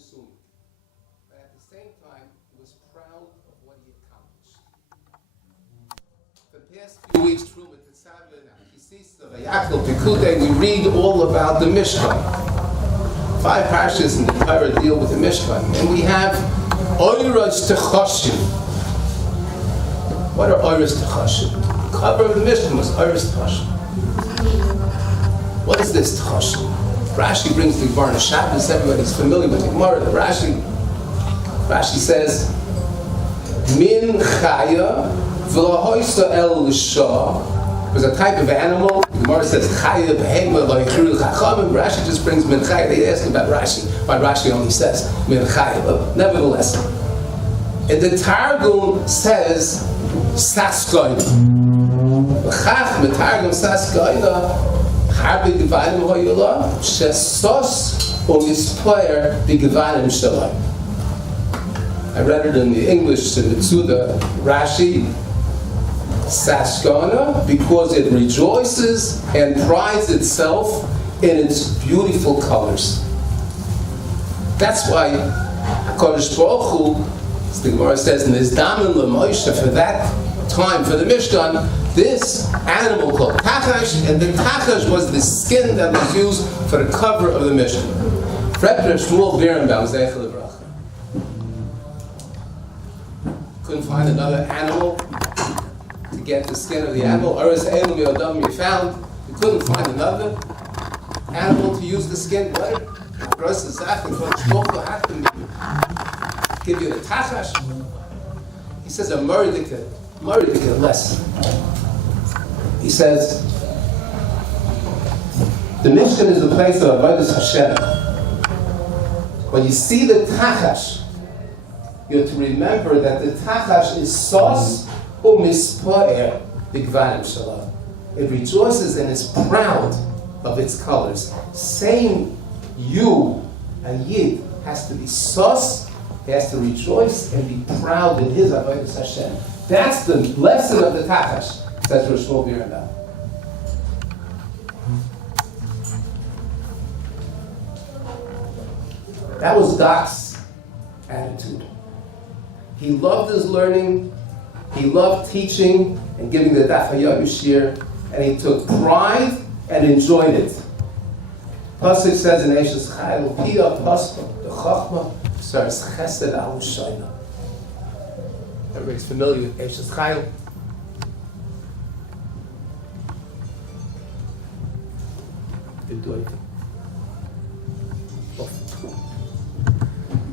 unassuming. But at the same time, he was proud of what he accomplished. For the past few weeks, we read all about the Mishkan. 5 parshas in the Torah deal with the Mishkan. And we have Oiros Techashim. What are Oiros Techashim? The cover of the Mishkan was Oiros Techashim. What is this Techashim? Rashi brings the Gemara on Shabbos. Everybody's familiar with the Gemara. Rashi says, Min Chaya v'lahoisa el l'shah. Was a type of animal. The Gemara says Chaya behema lo'ichru chachamim. Rashi just brings Min Chaya. They ask about Rashi. Why Rashi only says Min Chaya, but nevertheless. And the Targum says Saskoina. V'chach mit Targum Saskoina harbi gevanim hoyula shesos u'mispoyer b'gevanim shalom. I read it in the English to the Tzuda Rashi. Saskana, because it rejoices and prides itself in its beautiful colors. That's why HaKadosh Baruch Hu, as the Gemara says in this Daman LaMoshe, for that time, for the Mishkan, this animal called Tachash, and the Tachash was the skin that was used for the cover of the Mishkan. Rabbi Shmuel Birnbaum, Zeichel Lebracha, couldn't find another animal to get the skin of the animal. Oris Elam Yodam, you found. You couldn't find another animal to use the skin. What? Give you the tachash. He says a murdika less. He says the Mishkan is the place of Avodas Hashem. When you see the tachash, you have to remember that the tachash is sauce. Umispoer b'gvanim shalom. It rejoices and is proud of its colors. Same you and Yid has to be sos. He has to rejoice and be proud in his avodas Hashem. That's the lesson of the Tachash, says Rosh Shmuel Birnbaum. That was Doc's attitude. He loved his learning. He loved teaching and giving the Daf HaYomi Shir, and he took pride and enjoyed it. Pasuk says in Eishes Chayil, Pia Pasuk, the Chachma, Saras Chesed Al Shaina. Everybody's familiar with Eishes Chayil. Didn't do anything.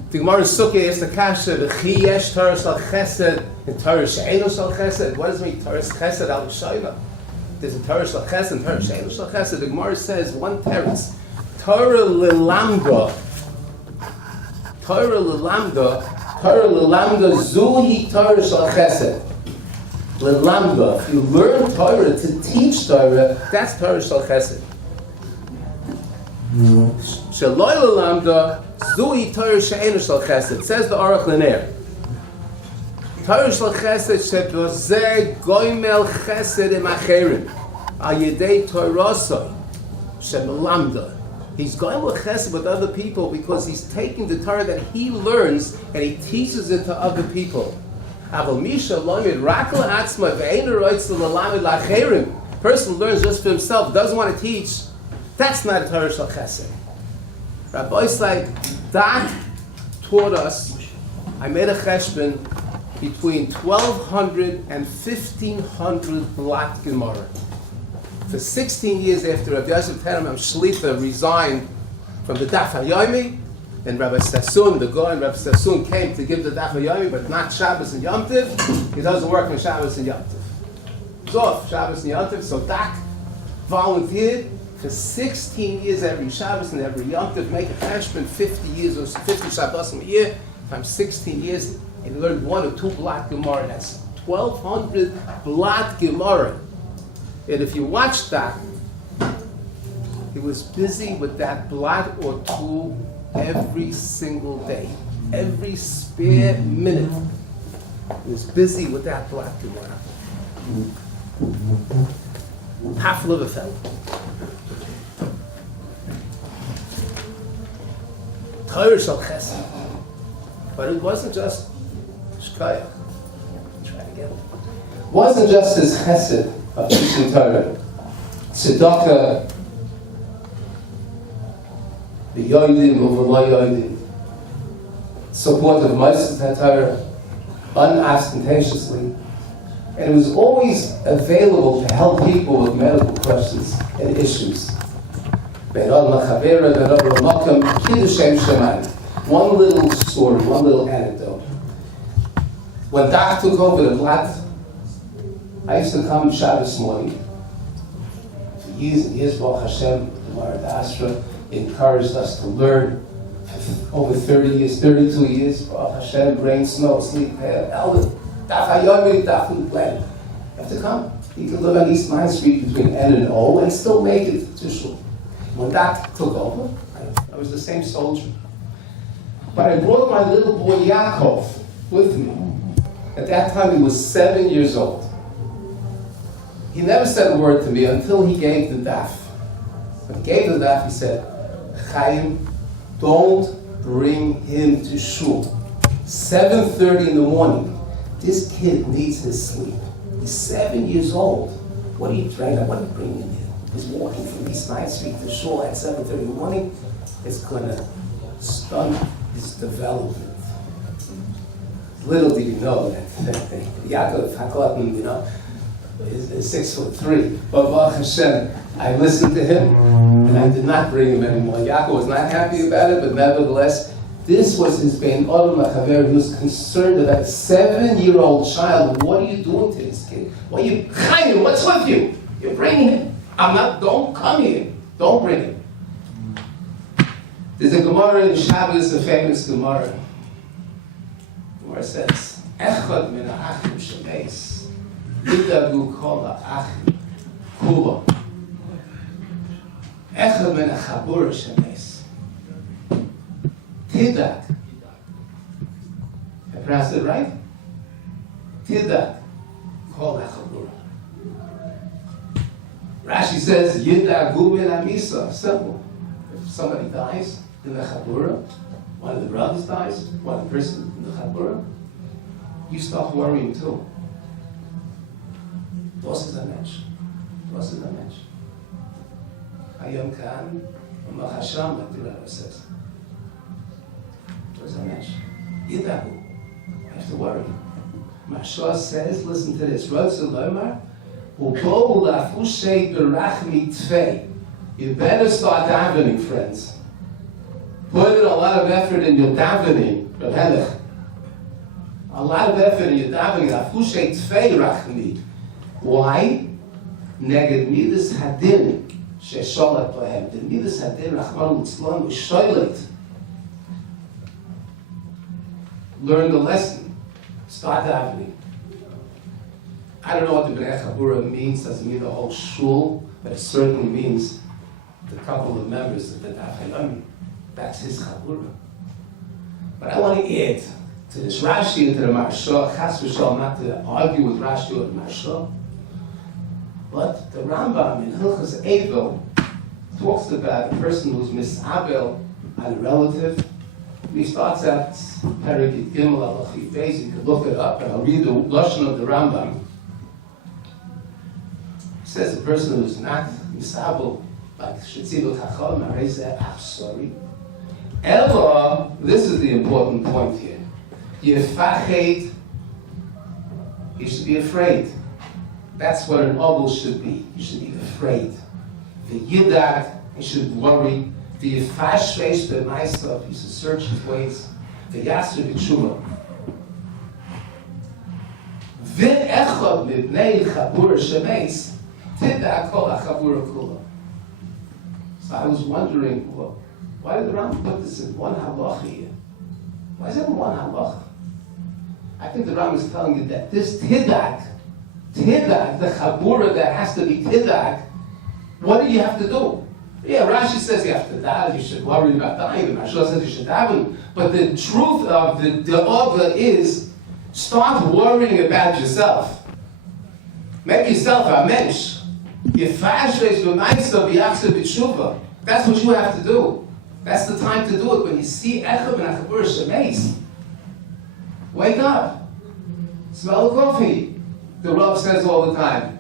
The Gemara Sukkah is the kasha, the Chi Yesh Torah Shal Chesed, and Torah She'enu Shal Chesed. What does it mean, Torah Chesed Al Shaila? There's a Torah Shal Chesed and Torah She'enu Shal Chesed. The Gemara says one teretz, Torah L'Lamda, Zuhi Torah Shal Chesed. L'Lamda, if you learn Torah to teach Torah, that's Torah Shal Chesed. Shaloi L'Lamda, Zui Torah She'enu Shal Chesed. Says the Aruch LaNer. Torah Shal Chesed shebozeh goimel chesed im acherim al yedei Torasoi shemelamda. He's going with chesed with other people because he's taking the Torah that he learns and he teaches it to other people. Aval misha lomid rak la'atzma ve'einu roitz l'lamed la'acherim. Person learns just for himself, doesn't want to teach. That's not Torah Shal Chesed. Rabbi like that taught us. I made a cheshbon between 1200 and 1500 blot Gemara. For 16 years after Rabbi Yosef Tenenbaum Shlita resigned from the Daf HaYomi, and Rabbi Sassoon, the Goy, and Rabbi Sassoon came to give the Daf HaYomi, but not Shabbos and Yom Tov. He doesn't work on Shabbos and Yom Tov. It's off Shabbos and Yom Tov, so Dak volunteered for 16 years every Shabbos and every Yom Tov, make a cheshbon 50 years or 50 Shabbos a year, times 16 years, and he learned 1 or 2 blot Gemara. That's 1200 blot Gemara. And if you watch that, he was busy with that blot or 2 every single day. Every spare minute, he was busy with that blot Gemara. Half of a fellow. Torah shel chesed. But it wasn't just shkayach. Try it again. It wasn't just his chesed of teaching Torah. Tzedakah, the yodim over lo yodim, support of Moses HaTorah, unostentatiously, and it was always available to help people with medical questions and issues. One little story, one little anecdote. When Doc took over the Blatt, I used to come Shabbos morning. For years and years, Baruch Hashem, the Gemara Astra encouraged us to learn. Over 30 years, 32 years, Baruch Hashem, rain, snow, sleep, elder, Daf Hayomi, Daf Plan. You have to come. You can live on East 9th Street between N and O and still make it to Shul. When Doc took over, I was the same soldier. But I brought my little boy Yaakov with me. At that time, he was 7 years old. He never said a word to me until he gave the daf. When he gave the daf, he said, Chaim, don't bring him to Shul. 7:30 in the morning. This kid needs his sleep. He's 7 years old. What are you trying to, what are you bringing him here? He's walking from East 9th Street to Shul at 7:30 in the morning. It's going to stunt his development. Little did you know that Yaakov Hakotin, is 6'3". But Baruch Hashem, I listened to him, and I did not bring him anymore. Yaakov was not happy about it, but nevertheless, this was his bein Odom Lachaver. He was concerned about a 7-year-old child. What are you doing to this kid? What are you, Chaim, what's with you? You're bringing him. Don't come here. Don't bring him. There's a Gemara in Shabbos, a famous Gemara. Gemara says, Echad min ha'achim shemeis, yidagu kol ha'achim kula. Echad min ha'chabura shemeis. Tidak. I pronounced it right? Tidak kol ha'chabura. Rashi says, yidagu min ha'misa. Simple. If somebody dies in the chabura, one of the brothers dies, one person in the chabura, you start worrying too. Was ist ein Mensch? Was ist ein Mensch? Hayom kan, u'machasham, like the Rabbi says. Was ist ein Mensch? Yidagu. You have to worry. Mashah says, listen to this, Rotzel Lomar, u'bo la'fushei berachmi tfei. You better start davening, friends. Put in a lot of effort in your davening, Rabbi. A lot of effort in your davening. Afushay tfei rachmi. Why? Neged midas hadin shesholat bohem. The midas hadin rachman litzlan was shoylet. Learn the lesson. Start davening. I don't know what the Bnei Chabura means. Doesn't mean the whole shul, but it certainly means the couple of members of the Daf Hayomi. That's his Chabura. But I want to add to this Rashi and to the Maharsha, Chas v'Shalom, not to argue with Rashi or the Maharsha, but the Rambam in Hilchos Evel talks about a person who's misabel on a relative. He starts out Perek Gimel Alachif Beis. You could look it up, and I'll read the lashon of the Rambam. It says a person who's not misabel, like Shetzibel Chacham, Arezeh Achsori. Ella, this is the important point here. Yefachet, you should be afraid. That's what an obel should be. You should be afraid. The yidak, you should worry. The yefashvesh b'maisav, you should search his ways. The yasser b'tshuva. V'echad mibnei chabura shemeis, tidak kol ha'chabura kula. So I was wondering, well, why did the Rambam put this in one halacha here? Why is it in one halacha? I think the Rambam is telling you that this tidak, the chabura that has to be tidak, what do you have to do? Yeah, Rashi says you have to die, you should worry about dying, the Mashal says you should die, but the truth of the order is, start worrying about yourself. Make yourself a mensch. That's what you have to do. That's the time to do it. When you see Echad and Achabur Shemeis, wake up. Smell the coffee. The Rav says all the time.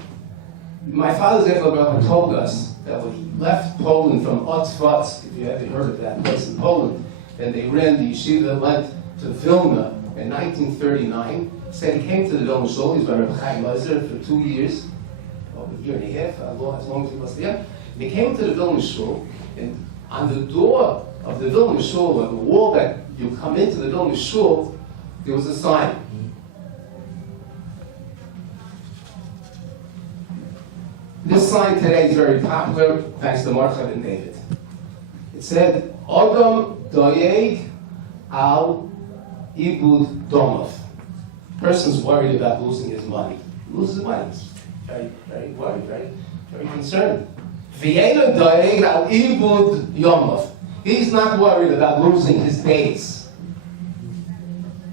My father's Echad told us that when he left Poland from Otzvatz, if you ever heard of that place in Poland, and they ran the yeshiva, went to Vilna in 1939, said he came to the Vilna Shul, he was by Rabbi Chaim Lezer for 2 years, or a year and a half, as long as he was there. And he came to the Vilna Shul, and on the door of the Vilna Shul, on the wall that you come into the Vilna Shul, there was a sign. This sign today is very popular, thanks to Marchad and David. It said, Odom doyeg al ibud domov. Person's worried about losing his money. Loses money. He's very, very worried, very concerned. V'yena doyeg al ibud yomov. He's not worried about losing his days.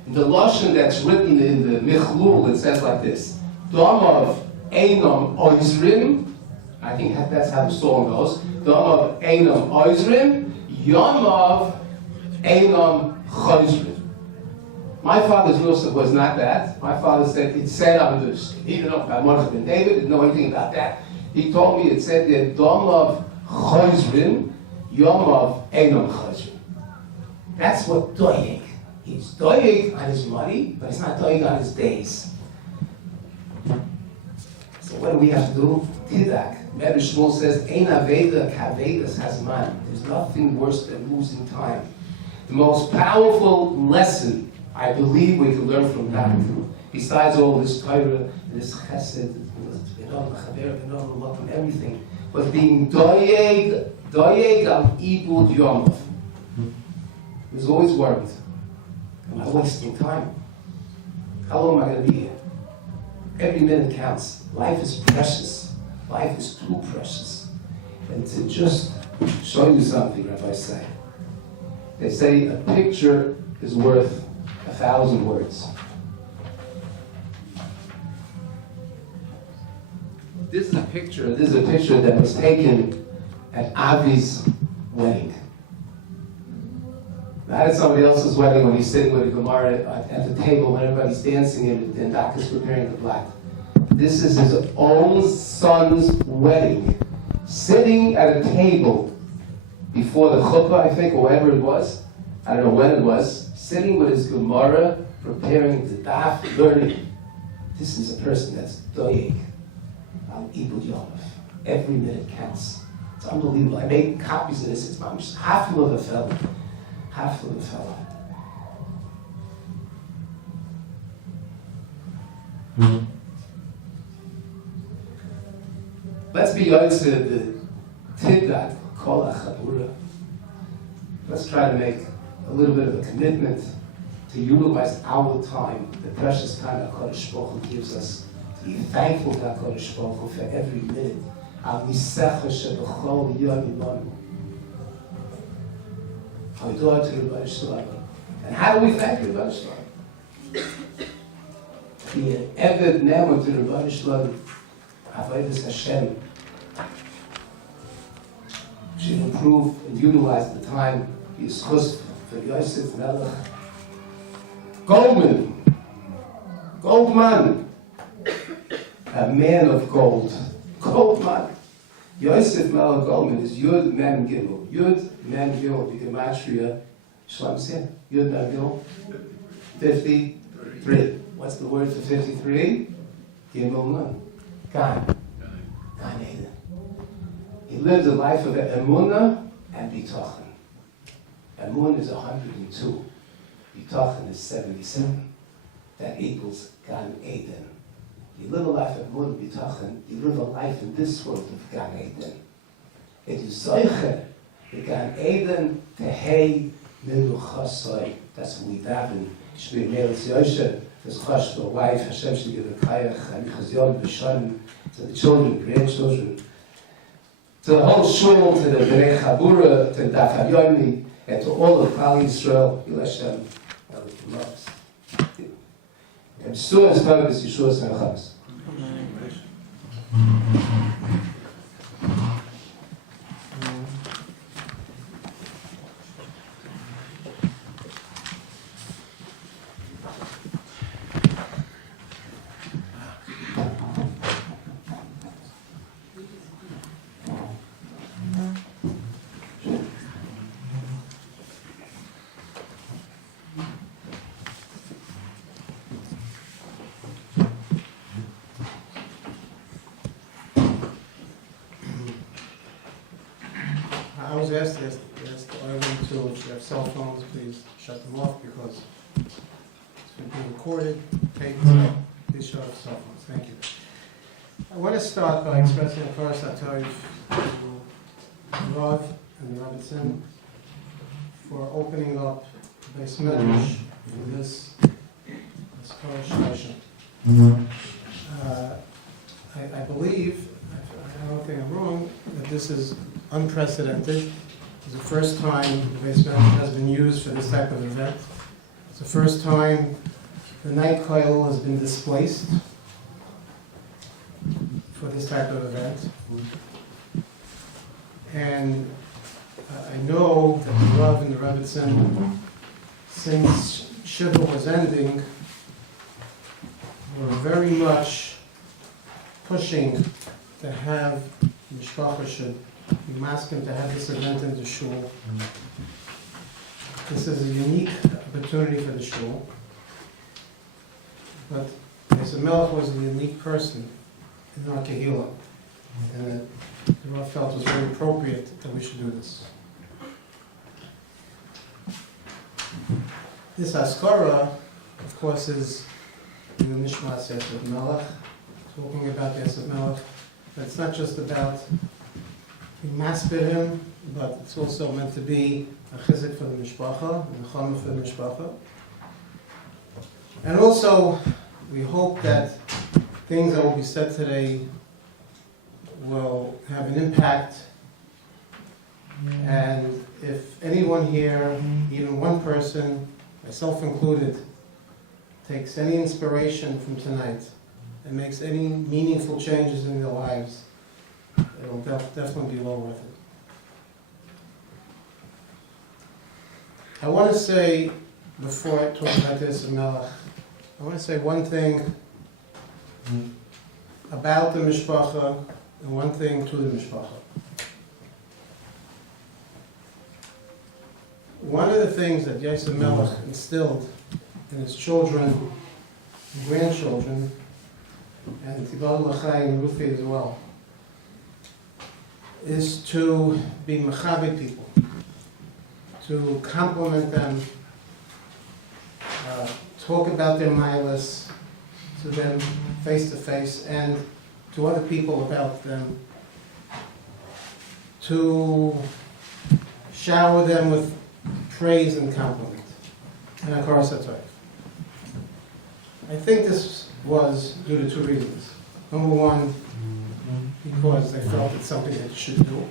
In the Lashon that's written in the Michlul, it says like this, Domov Einom Oizrim, I think that's how the song goes. Domov Einom Oizrim, Yomov Einom Chozrim. My father's nusach was not that. My father said, it said on this, he didn't know about Marchad ben David, didn't know anything about that. He told me it said there, Domov Chozrim, Yomov Einom Chozrim. That's what doyeg. He's doyeg on his money, but he's not doyeg on his days. So what do we have to do? Tidak. Rabbi Shmuel says, Ein aveda k'avedas hazman. There's nothing worse than losing time. The most powerful lesson I believe we can learn from that, besides all this Torah, this chesed, everything, was being doyeg al ibud yomov. He was always worried. Am I wasting time? How long am I going to be here? Every minute counts. Life is precious. Life is too precious. And to just show you something, Rabbi say, they say a picture is worth 1,000 words. This is a picture that was taken at Avi's wedding. Not at somebody else's wedding when he's sitting with a Gemara at the table when everybody's dancing and Doc is preparing the black. This is his own son's wedding, sitting at a table before the chuppah, I think, or whatever it was. I don't know when it was. Sitting with his Gemara, preparing the daf, learning. This is a person that's doyeg al ibud yomov. Every minute counts. It's unbelievable. I made copies of this. It's just half of a fellow. Half of a fellow. Mm-hmm. Let's be honest with the tiddat kol achabura. Let's try to make a little bit of a commitment to utilize our time, the precious time that HaKadosh Baruch Hu gives us, to be thankful to HaKadosh Baruch Hu for every minute. Al misecha shebechol yom imanu. Ha'odah to Rabbi Shalom. And how do we thank Rabbi Shalom? Be an eved ne'emah to Rabbi Shalom. Avodas Hashem. Should improve and utilize the time. He is chus for Yosef Melech. Goldman, a man of gold. Goldman. Yosef Melech Goldman is Yud Mem Gimel. Yud Mem Gimel, the Gematria, Shalom Sin. Yud Mem Gimel, 53. What's the word for 53? Gimel Nun. Gan Eden. He lived a life of emunah and bitachon. Emunah is 102. Bitachon is 77. That equals Gan Eden. You live a life of emunah and bitachon. You live a life in this world of Gan Eden. It is zoicher, the Gan Eden tehei menuchasoi. That's what we daven. Shmir Meretz Yosher. There's chash to a wife. Hashem should give a kayach and chazyon b'shanim to the children, grandchildren, to the whole shul, to the Bnei Chabura, to the Daf HaYomi, and to all of Klal Yisrael. Yil Hashem, Elohim loves. And Yeshua is part of this Yeshua's Mechamas. asked the audience to, if you have cell phones, please shut them off because it's being recorded, taped, so please shut off cell phones. Thank you. I want to start by expressing a first atariv to Rav and Robinson for opening up the Beis Medrash for this Torah session. I believe, I don't think I'm wrong, that this is unprecedented. It's the first time the Beis Medrash has been used for this type of event. It's the first time the night kollel has been displaced for this type of event. And I know that the Rav and the Rebbetzin, since Shiva was ending, were very much pushing to have Mishpacha should be masking to have this event in the Shul. This is a unique opportunity for the Shul, but Beis Melech was a unique person in our Kehillah, and that the Rav felt it was very appropriate that we should do this. This Haskara, of course, is in the Nishmas Yesod Melech, talking about Yesod Melech. But it's not just about maspid him, but it's also meant to be a chizik for the mishpacha, and a chama for the mishpacha. And also, we hope that things that will be said today will have an impact. And if anyone here, even one person, myself included, takes any inspiration from tonight and makes any meaningful changes in their lives, it'll definitely be well worth it. I want to say, before I talk about this in Melech, I want to say one thing about the Mishpacha and one thing to the Mishpacha. One of the things that Yosef Melech instilled in his children and grandchildren, and Tibal Lachai and Rufi as well, is to be mechabe people, to compliment them, talk about their milas to them face to face, and to other people about them, to shower them with praise and compliment, and of course that's right. I think this was due to two reasons. Number one, because they felt it's something that you should do.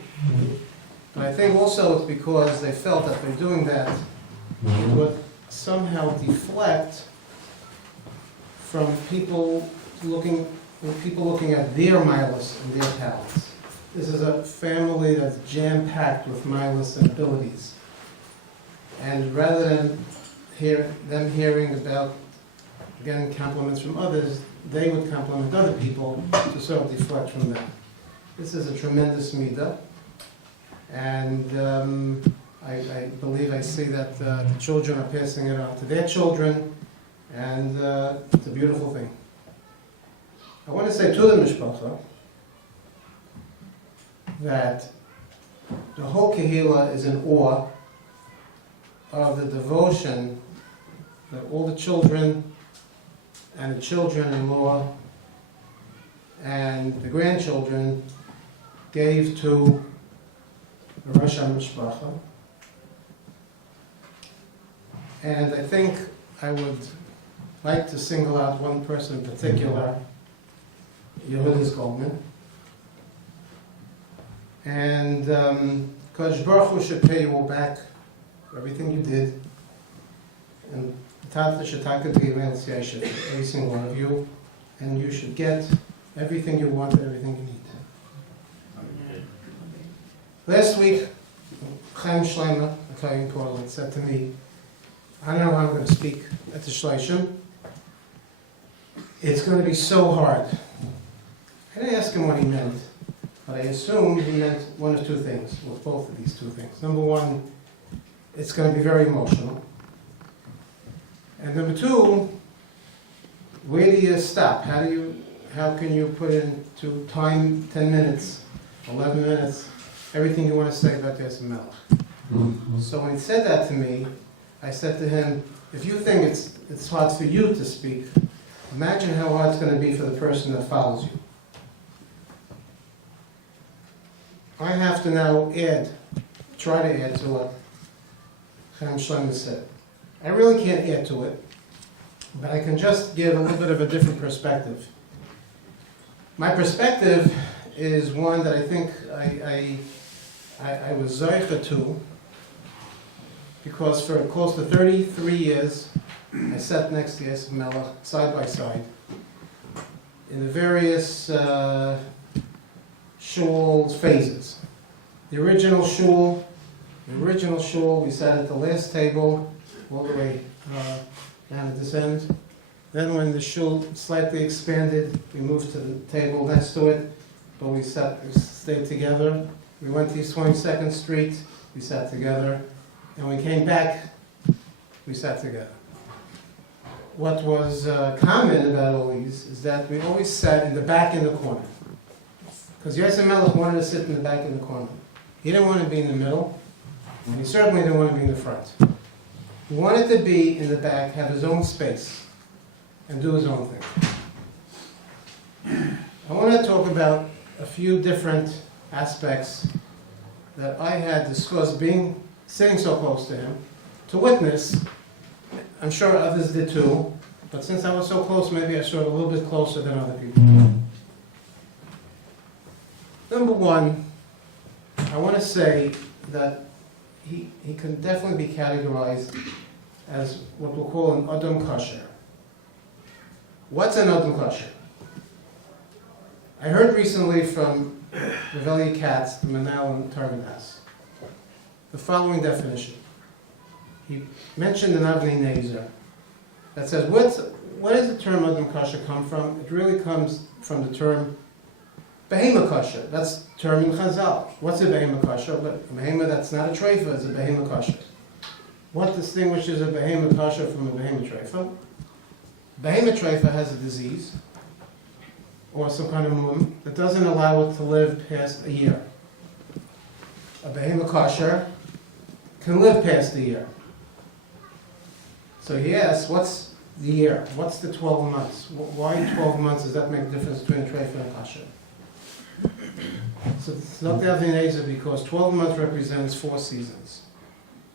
But I think also it's because they felt that by doing that, it would somehow deflect from people looking at their milas and their talents. This is a family that's jam-packed with milas and abilities. And rather than them hearing about getting compliments from others, they would compliment other people to sort of deflect from them. This is a tremendous midah, and I believe I see that the children are passing it on to their children, and it's a beautiful thing. I want to say to the Mishpacha that the whole Kehillah is in awe of the devotion that all the children and the children-in-law and the grandchildren gave to the Rosh HaMishpacha. And I think I would like to single out one person in particular, Yehudis Goldman. And Kodesh Baruch Hu should pay you all back for everything you did. And Tata Shataka B'Yimel every single one of you. And you should get everything you want and everything you need. Last week, Chaim Schleimer, a guy in Portland, said to me, I don't know how I'm going to speak at the Shleishim. It's going to be so hard. I didn't ask him what he meant, but I assumed he meant one of two things, well, both of these two things. Number one, it's going to be very emotional. And number two, where do you stop? How can you put into time 10 minutes, 11 minutes? everything you want to say about Yosef Melech. So when he said that to me, I said to him, if you think it's hard for you to speak, imagine how hard it's going to be for the person that follows you. I have to now try to add to what Scheinerman said. I really can't add to it, but I can just give a little bit of a different perspective. My perspective is one that I think I was zoicha to, because for close to 33 years, I sat next to Yosef Melech, side by side, in the various Shul phases. The original Shul, we sat at the last table, all the way down at this end. Then when the Shul slightly expanded, we moved to the table next to it, but we stayed together. We went to East 22nd Street, we sat together, and when we came back, we sat together. What was common about all these is that we always sat in the back in the corner. Because Yosef Melech wanted to sit in the back in the corner. He didn't want to be in the middle, and he certainly didn't want to be in the front. He wanted to be in the back, have his own space, and do his own thing. I want to talk about a few different aspects that I had discussed sitting so close to him, to witness. I'm sure others did too, but since I was so close, maybe I saw it a little bit closer than other people. Number one, I want to say that he can definitely be categorized as what we'll call an Adam Kosher. What's an Adam Kosher? I heard recently from Rabbi Katz, the Manal and Targamas, the following definition. He mentioned an Avnei Nezer that says, where does the term Adam Kosher come from? It really comes from the term Behema Kosher. That's the term in Chazal. What's a Behema Kosher? But a Behema that's not a Treifa is a Behema Kosher. What distinguishes a Behema Kosher from a Behema Treifa? Behema Treifa has a disease, or some kind of mum, that doesn't allow it to live past a year. A Behema Kosher can live past a year. So he asks, what's the year? What's the 12 months? Why 12 months? Does that make a difference between a Treifa and a Kosher? So it's not the Avnei Nezer because 12 months represents 4 seasons.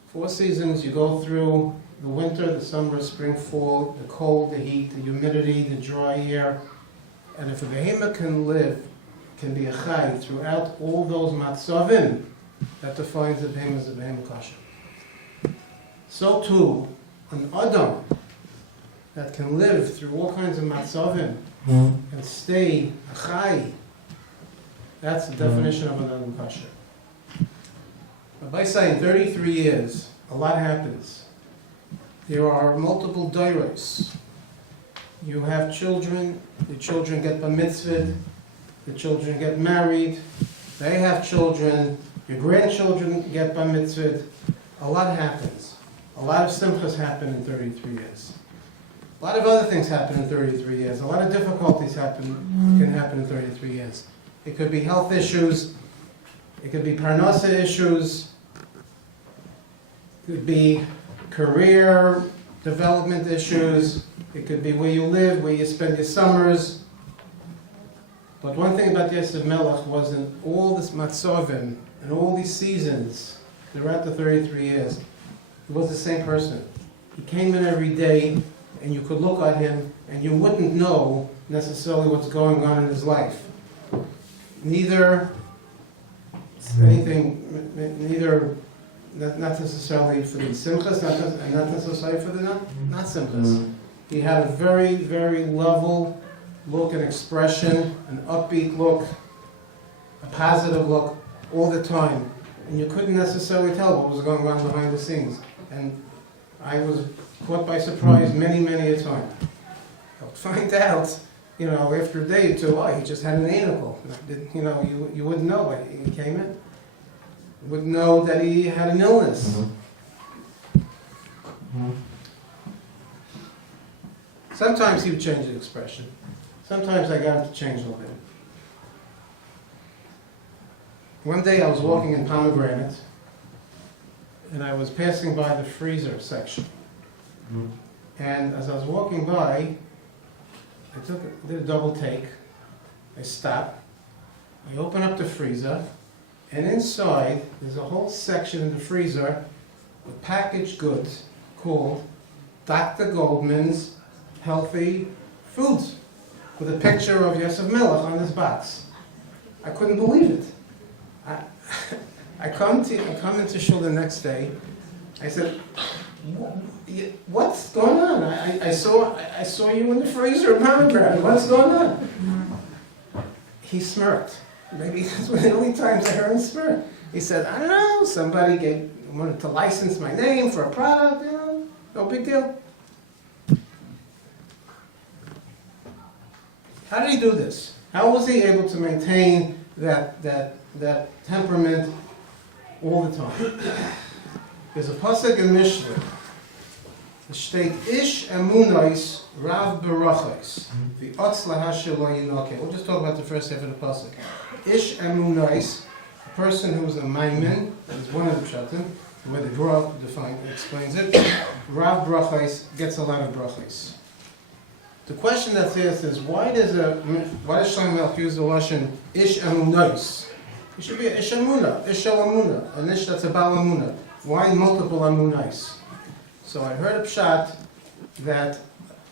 4 seasons, you go through the winter, the summer, spring, fall, the cold, the heat, the humidity, the dry air. And if a behema can be a chai throughout all those matzavim, that defines the behema as a behema kosher. So too, an adam that can live through all kinds of matzavim and stay a chai, that's the definition of an adam kosher. Rabbi say in 33 years, a lot happens. There are multiple dairos. You have children, the children get bar mitzvah, the children get married, they have children, your grandchildren get bar mitzvah. A lot happens. A lot of simchas happen in 33 years. A lot of other things happen in 33 years. A lot of difficulties can happen in 33 years. It could be health issues, it could be parnasa issues, it could be career development issues, it could be where you live, where you spend your summers. But one thing about Yosef Melech was in all this matzavim and all these seasons throughout the 33 years, he was the same person. He came in every day and you could look at him and you wouldn't know necessarily what's going on in his life. Neither not necessarily for the simchas, and not necessarily for the not simchas. He had a very, very level look and expression, an upbeat look, a positive look all the time. And you couldn't necessarily tell what was going on behind the scenes. And I was caught by surprise many, many a time. I would find out, after a day or two, he just had an anicle. You wouldn't know it. He came in. You wouldn't know that he had an illness. Sometimes he would change his expression. Sometimes I got him to change a little bit. One day I was walking in Pomegranate, and I was passing by the freezer section. And as I was walking by, did a double take. I stopped, I open up the freezer, and inside there's a whole section in the freezer with packaged goods called Dr. Goldman's Healthy Foods, with a picture of Yosef Melech on this box. I couldn't believe it. I come into Shul the next day. I said, "What's going on? I saw you in the freezer in Pomegranate. What's going on?" He smirked. Maybe that's one of the only times I heard him smirk. He said, "I don't know. Somebody wanted to license my name for a product. You know, no big deal." How did he do this? How was he able to maintain that temperament all the time? There's a pasuk in Mishlei. The state ish emunais rav berachos. The otzlaha shelo yinokeh. We'll just talk about the first half of the pasuk. Ish emunais, a person who is a maimin, that is one of the pshatim, the way the Gra explains it. Rav brachos gets a lot of brachos. The question that's asked is, why does Scheinerman use the lashon ish emunais? It should be ish emuna, ish shel emuna, an ish that's a bal emuna. Why multiple emunais? So I heard a pshat that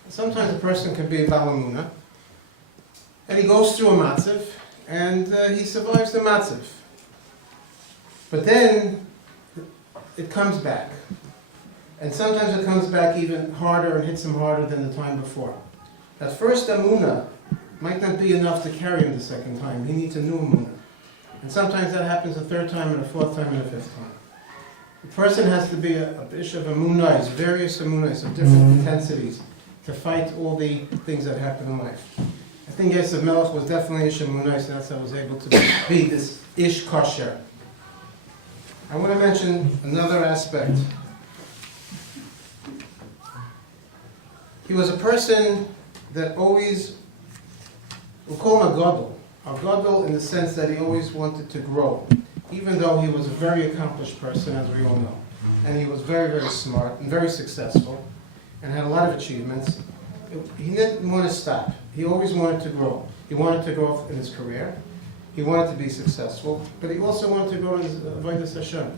sometimes a person can be a bal emuna, and he goes through a matziv, and he survives the matziv. But then it comes back, and sometimes it comes back even harder and hits him harder than the time before. That first emuna might not be enough to carry him the second time. He needs a new emuna. And sometimes that happens a third time, and a fourth time, and a fifth time. The person has to be a bishop of emunais, various emunais of different intensities, to fight all the things that happen in life. I think Yosef Melech was definitely ish emunais, and that's how I was able to be this ish kosher. I want to mention another aspect. He was a person that always, we'll call him a gadol in the sense that he always wanted to grow, even though he was a very accomplished person, as we all know. And he was very, very smart and very successful and had a lot of achievements. He didn't want to stop. He always wanted to grow. He wanted to grow in his career. He wanted to be successful, but he also wanted to grow in his avodas Hashem.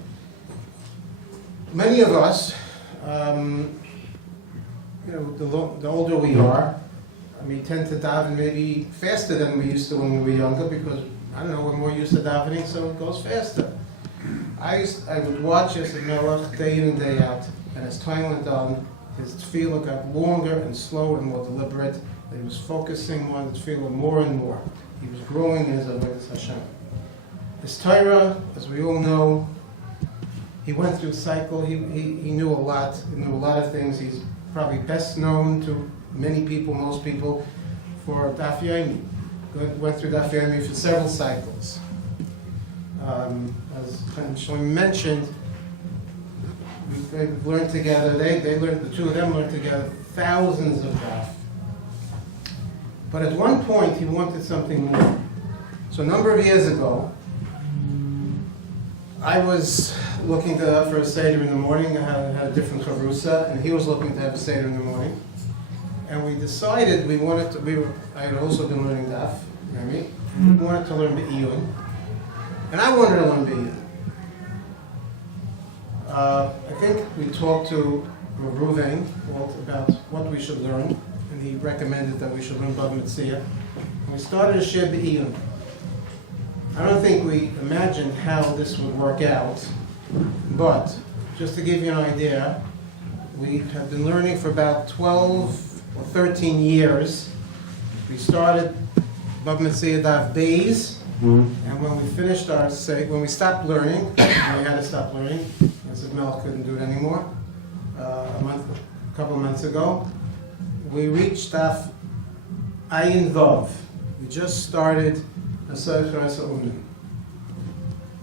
Many of us, the older we are, tend to daven maybe faster than we used to when we were younger, because, I don't know, we're more used to davening, so it goes faster. I would watch Yosef Melech day in and day out, and as time went on, his tefillah got longer and slower and more deliberate. He was focusing on the tefillah more and more. He was growing in his avodas Hashem. His Torah, as we all know, he went through a cycle. He knew a lot. He knew a lot of things. He's probably best known to many people, most people, for Daf Yomi. Went through Daf Yomi for several cycles. As Shlomo mentioned, they learned together. They learned, the two of them learned together thousands of Daf. But at one point, he wanted something more. So a number of years ago, I was looking for a Seder in the morning. I had a different Chavrusa, and he was looking to have a Seder in the morning. And we decided I had also been learning Daf, Rabbi. We wanted to learn Be'iyun. And I wanted to learn Be'iyun. I think we talked to Rav Ruvain about what we should learn, and he recommended that we should learn Bava Metzia. And we started a Shir Be'iyun. I don't think we imagined how this would work out, but just to give you an idea, we have been learning for about 12 or 13 years. We started Bava Metzia Daf Beis, and when we stopped learning, we had to stop learning, Yosef Melech couldn't do it anymore, a couple of months ago, we reached Daf Ayin Vav. We just started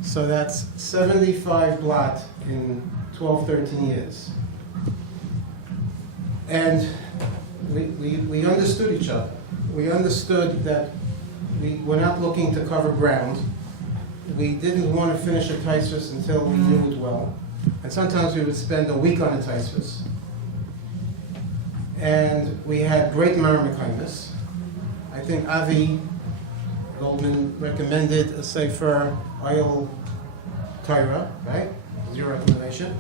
so that's 75 blot in 12, 13 years. And we understood each other. We understood that we were not looking to cover ground. we didn't want to finish a Taisvus until we knew it well. And sometimes we would spend a week on a Taisvus. And we had great Maramikaimis. I think Avi Goldman recommended a Sefer Oil Torah, right? Was your recommendation?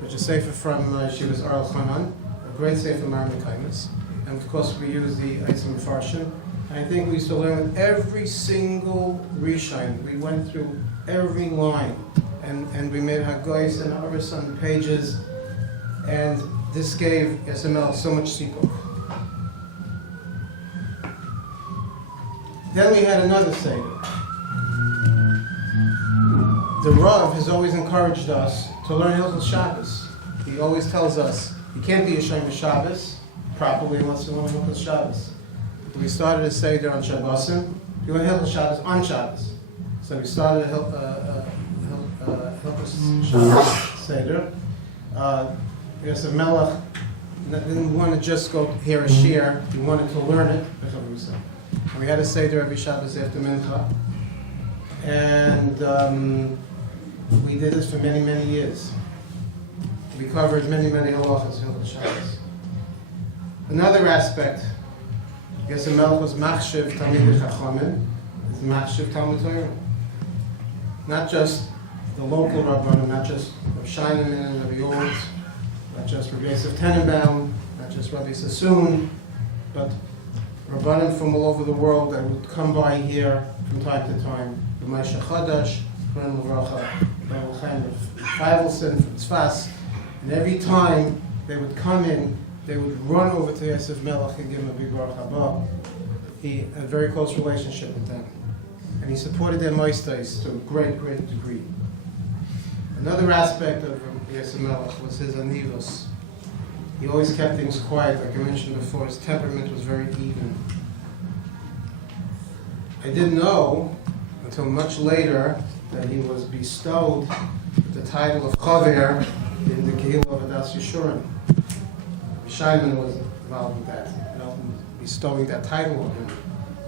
Which is Sefer from Shiva's Aral Chanan, a great Sefer Maramikaimis. And of course we use the Eitzim Farshim. I think we used to learn every single Rishon. We went through every line, and we made Hagoyis and Aris on the pages, and this gave SML so much sipuk. Then we had another Seder. The Rav has always encouraged us to learn Hilchos Shabbos. He always tells us, you can't be a Shem Shabbos properly unless you learn Hilchos Shabbos. We started a Seder on Shabbosim. We went Hilchos Shabbos on Shabbos. So we started a Hilchos Shabbos Seder. Yosef Melech didn't want to just go hear a shiur. He wanted to learn it. And we had a Seder every Shabbos after Mincha. And we did this for many, many years. We covered many, many halachas, Hilchos Shabbos. Another aspect, Yosef Melech was machshiv Talmidei Chachamim, is machshiv Talmud Torah. Not just the local Rabbanim, not just Rabbi Scheinerman and Rabbi Ort, not just Rabbi Yosef Tenenbaum, not just Rabbi Sassoon, but Rabbanim from all over the world that would come by here from time to time. Rabbi Moshe Chadash, Ren Levracha, Rabbi Chaim Feivelson from Tzfas, and every time they would come in, they would run over to Yosef Melech and give him a big Baruch Haba. He had a very close relationship with them. And he supported their moistais to a great, great degree. Another aspect of Yosef Melech was his anivos. He always kept things quiet. Like I mentioned before, his temperament was very even. I didn't know until much later that he was bestowed the title of Chaver in the Kehillah of Adas Yeshurim. Scheinerman was involved with that, bestowing that title on him.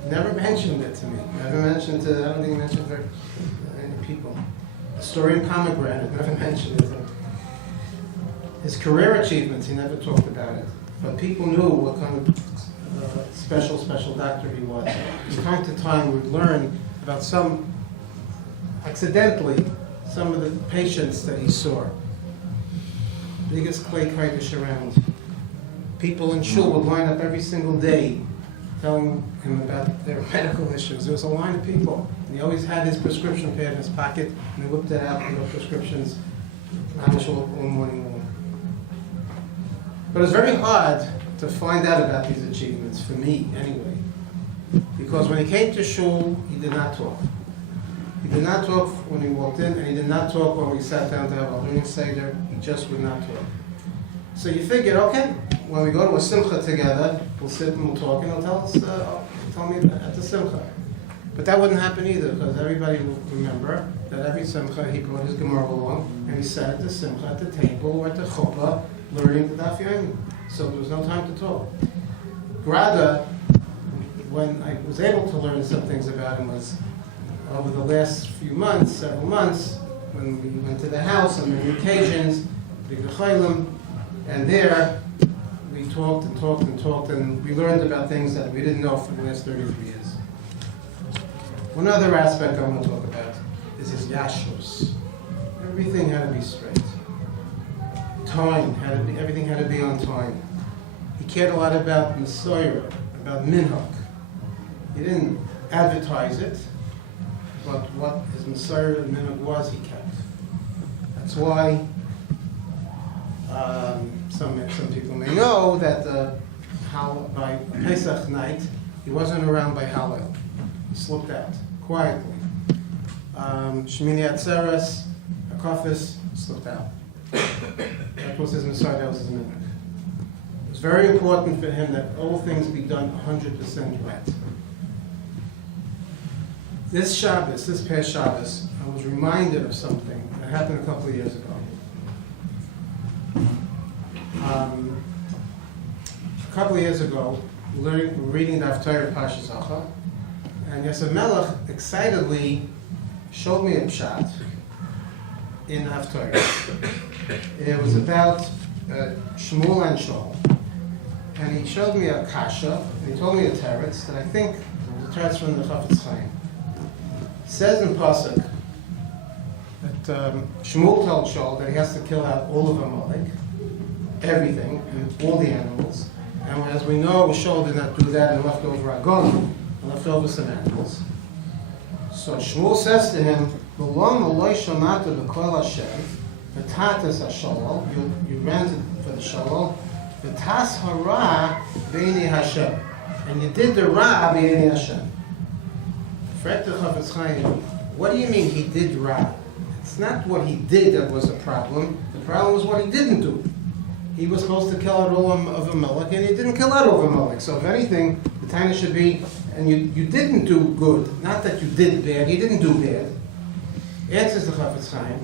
He never mentioned it to me. Never mentioned it. I don't think he mentioned it very many people. The story in Pomegranate, never mentioned it. His career achievements, he never talked about it. But people knew what kind of special doctor he was. From time to time, we would learn about accidentally, some of the patients that he saw. Biggest clay kodesh around. People in Shul would line up every single day telling him about their medical issues. There was a line of people. And he always had his prescription pad in his pocket, and he whipped it out and wrote prescriptions all morning long. But it was very hard to find out about these achievements, for me anyway. Because when he came to Shul, he did not talk. He did not talk when he walked in, and he did not talk when we sat down to have a learning Seder. He just would not talk. So you figured, okay, when we go to a simcha together, we'll sit and we'll talk, and he'll tell me at the simcha. But that wouldn't happen either, because everybody will remember that every simcha he brought his Gemara along, and he sat at the simcha at the table or at the chuppah learning the Daf Yomi. So there was no time to talk. Grada, when I was able to learn some things about him, was over the last few months, several months, when we went to the house on many occasions, Big Chaylim, and there we talked, and we learned about things that we didn't know for the last 33 years. One other aspect I want to talk about is his yashus. Everything had to be straight. Everything had to be on time. He cared a lot about Messiah, about minhag. He didn't advertise it, but what his Messiah and minhag was, he kept. That's why some people may know that by Pesach night, he wasn't around by Hallel. He slipped out quietly. Shemini Atzeres, Akafis, slipped out. That was his Messiah, that was his minhag. It was very important for him that all things be done 100% right. This past Shabbos, I was reminded of something that happened a couple of years ago. A couple of years ago, we were reading the Haftarah Parshas Zacha, and Yosef Melech excitedly showed me a pshat in Haftarah. It was about Shmuel and Shul. And he showed me a kasha, and he told me a teretz that I think was a teretz from the Chafetz Chaim. It says in Pasuk that Shmuel told Shul that he has to kill out all of Amalek, everything, and all the animals. And as we know, Shul did not do that and left over Agag, and left over some animals. So Shmuel says to him, "V'lo maloi shamata b'kol Hashem, v'tatas hashol." You ran for the shalom. V'tas hara b'nei Hashem, and you did the ra b'nei Hashem. Fret the Chafetz Chaim. What do you mean he did ra? It's not what he did that was the problem. The problem was what he didn't do. He was supposed to kill out all of Amalek, and he didn't kill out all of Amalek. So if anything, the Tanya should be, and you didn't do good. Not that you did bad, you didn't do bad. Answers the Chafetz Chaim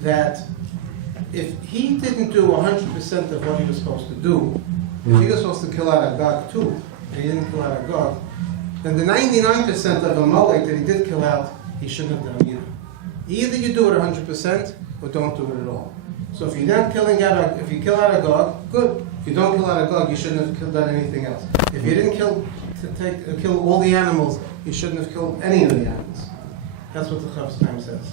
that if he didn't do 100% of what he was supposed to do, if he was supposed to kill out Agag too, and he didn't kill out Agag, then the 99% of Amalek that he did kill out, he shouldn't have done either. Either you do it 100% or don't do it at all. So if you're not killing out, if you kill out Agag, good. If you don't kill out Agag, you shouldn't have done anything else. If you didn't kill all the animals, you shouldn't have killed any of the animals. That's what the Chafetz Chaim says.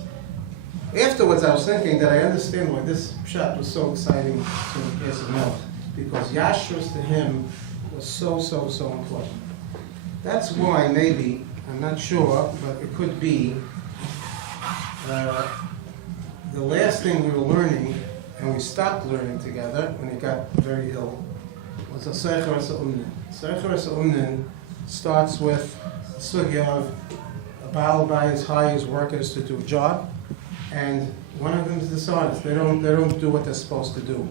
Afterwards, I was thinking that I understand why this pshat was so exciting to the case of Melech, because Yashrus to him was so important. That's why maybe, I'm not sure, but it could be the last thing we were learning, and we stopped learning together when he got very ill, was a Seicher Ha'Umnin. Seicher Ha'Umnin starts with the sugya of a Baal Bayis hires workers to do a job, and one of them is dishonest. They don't do what they're supposed to do.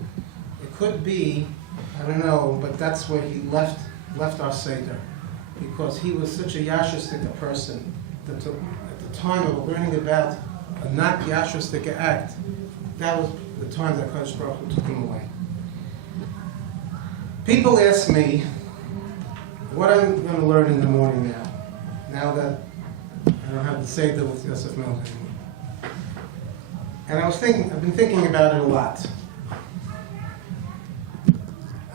It could be, I don't know, but that's where he left our Seder, because he was such a yashristic person that at the time of learning about a not yashristic act, that was the time that Kodesh Baruch Hu took him away. People ask me what I'm going to learn in the morning now that I don't have the Seder with Yosef Melech anymore. And I've been thinking about it a lot.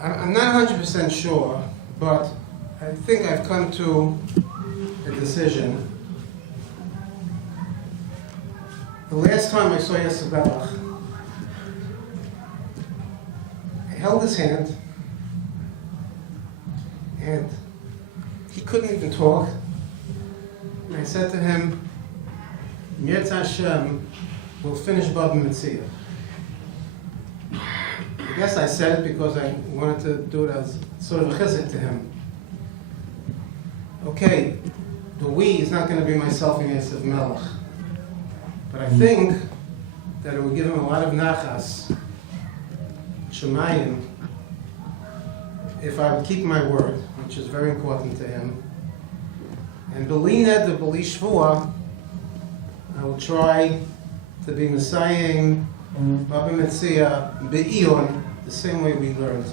I'm not 100% sure, but I think I've come to a decision. The last time I saw Yosef Melech, I held his hand, and he couldn't even talk. And I said to him, Yetz Hashem, we'll finish Baba Metzia. I guess I said it because I wanted to do it as sort of a chizuk to him. Okay, the we is not going to be myself and Yosef Melech. But I think that it would give him a lot of nachas, shemayim, if I would keep my word, which is very important to him. And b'li neder b'li shvua, I will try to be Messiahing Baba Metzia be'ion, the same way we learned.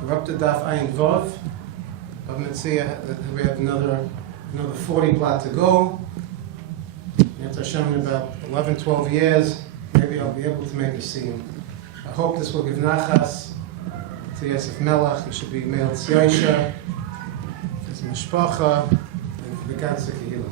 We're up to Daf Ayin Vav. Baba Metzia, we have another 40 blot to go. Yetz Hashem in about 11, 12 years, maybe I'll be able to make a scene. I hope this will give nachas to Yosef Melech. It should be Meil Tzyaisha, his mishpacha, and for the Ganze Kehillah.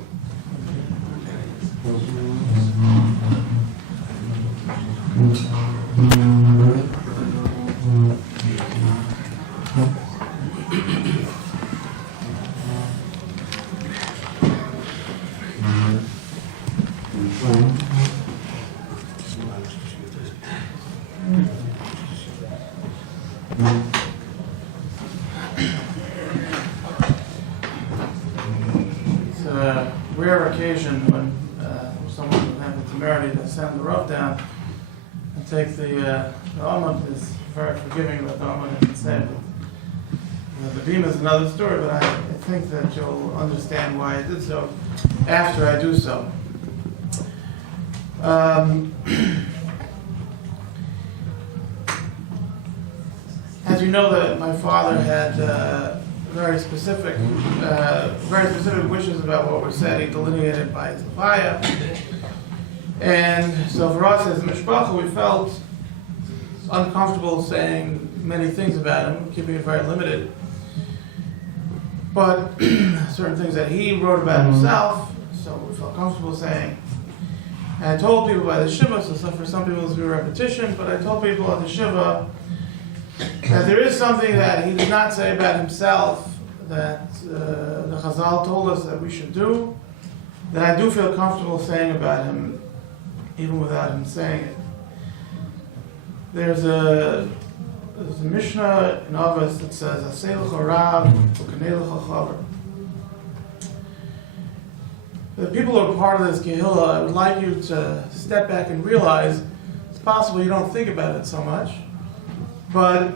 It's a rare occasion when someone would have the temerity to send the rope down and take the almond is very forgiving about the almond and say, but the beam is another story, but I think that you'll understand why I did so after I do so. As you know, that my father had very specific wishes about what were said. He delineated by his levaya. And so for us as a mishpacha, we felt uncomfortable saying many things about him, keeping it very limited. But certain things that he wrote about himself, so we felt comfortable saying. And I told people by the Shiva, so for some people this will be a repetition, but I told people at the Shiva that there is something that he did not say about himself that the Chazal told us that we should do, that I do feel comfortable saying about him, even without him saying it. There's a Mishnah in Avos that says, "Aseh l'cha rav, u'kanei l'cha chaver." The people who are part of this kehillah, I would like you to step back and realize it's possible you don't think about it so much, but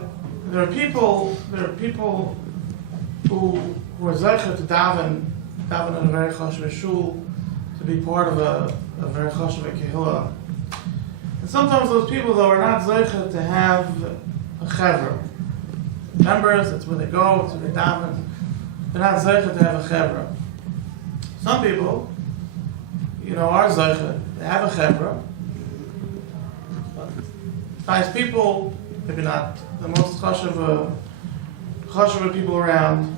there are people who are zeicher to daven in a very chashuv shul, to be part of a very chashuv kehillah. And sometimes those people, though, are not zeicher to have a chevra. Members, that's where they go, it's where they daven. They're not zeicher to have a chevra. Some people, are zeicher, they have a chevra. Nice people, maybe not the most chashuv people around.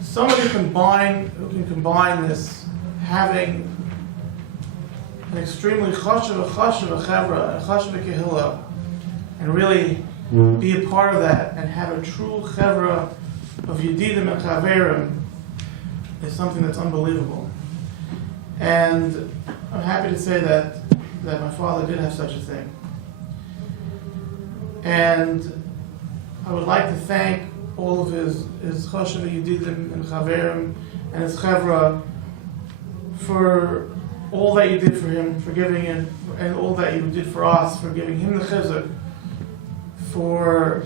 Somebody who can combine this, having an extremely chashuv a chevra, a chashuv a kehillah, and really be a part of that, and have a true chevra of yedidim and chaverim, is something that's unbelievable. And I'm happy to say that my father did have such a thing. And I would like to thank all of his chashuv yedidim and chaverim and his chevra for all that you did for him, for giving him, and all that you did for us, for giving him the chizuk, for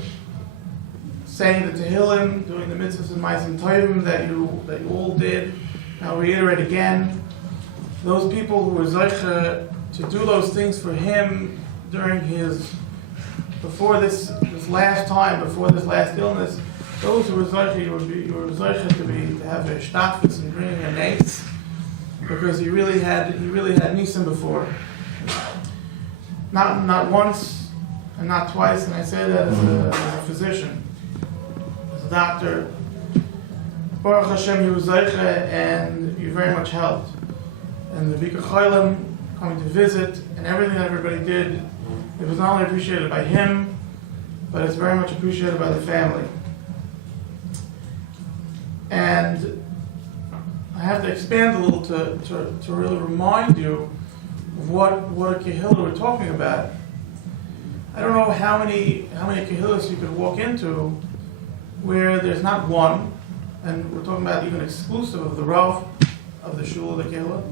saying the Tehillim, doing the mitzvahs and ma'asim tovim that you all did. I'll reiterate again, those people who were zeicha to do those things for him during before this last illness, those who were zeicha, you were zeicha to have a shtafis and bringing a nace, because he really had nisim before. Not once and not twice, and I say that as a physician, as a doctor. Baruch Hashem, you were zeicha, and you very much helped. And the Bikkur Cholim coming to visit, and everything that everybody did, it was not only appreciated by him, but it's very much appreciated by the family. And I have to expand a little to really remind you of what a kehillah we're talking about. I don't know how many kehillas you could walk into where there's not one, and we're talking about even exclusive of the Rav, of the Shul, of the kehillah,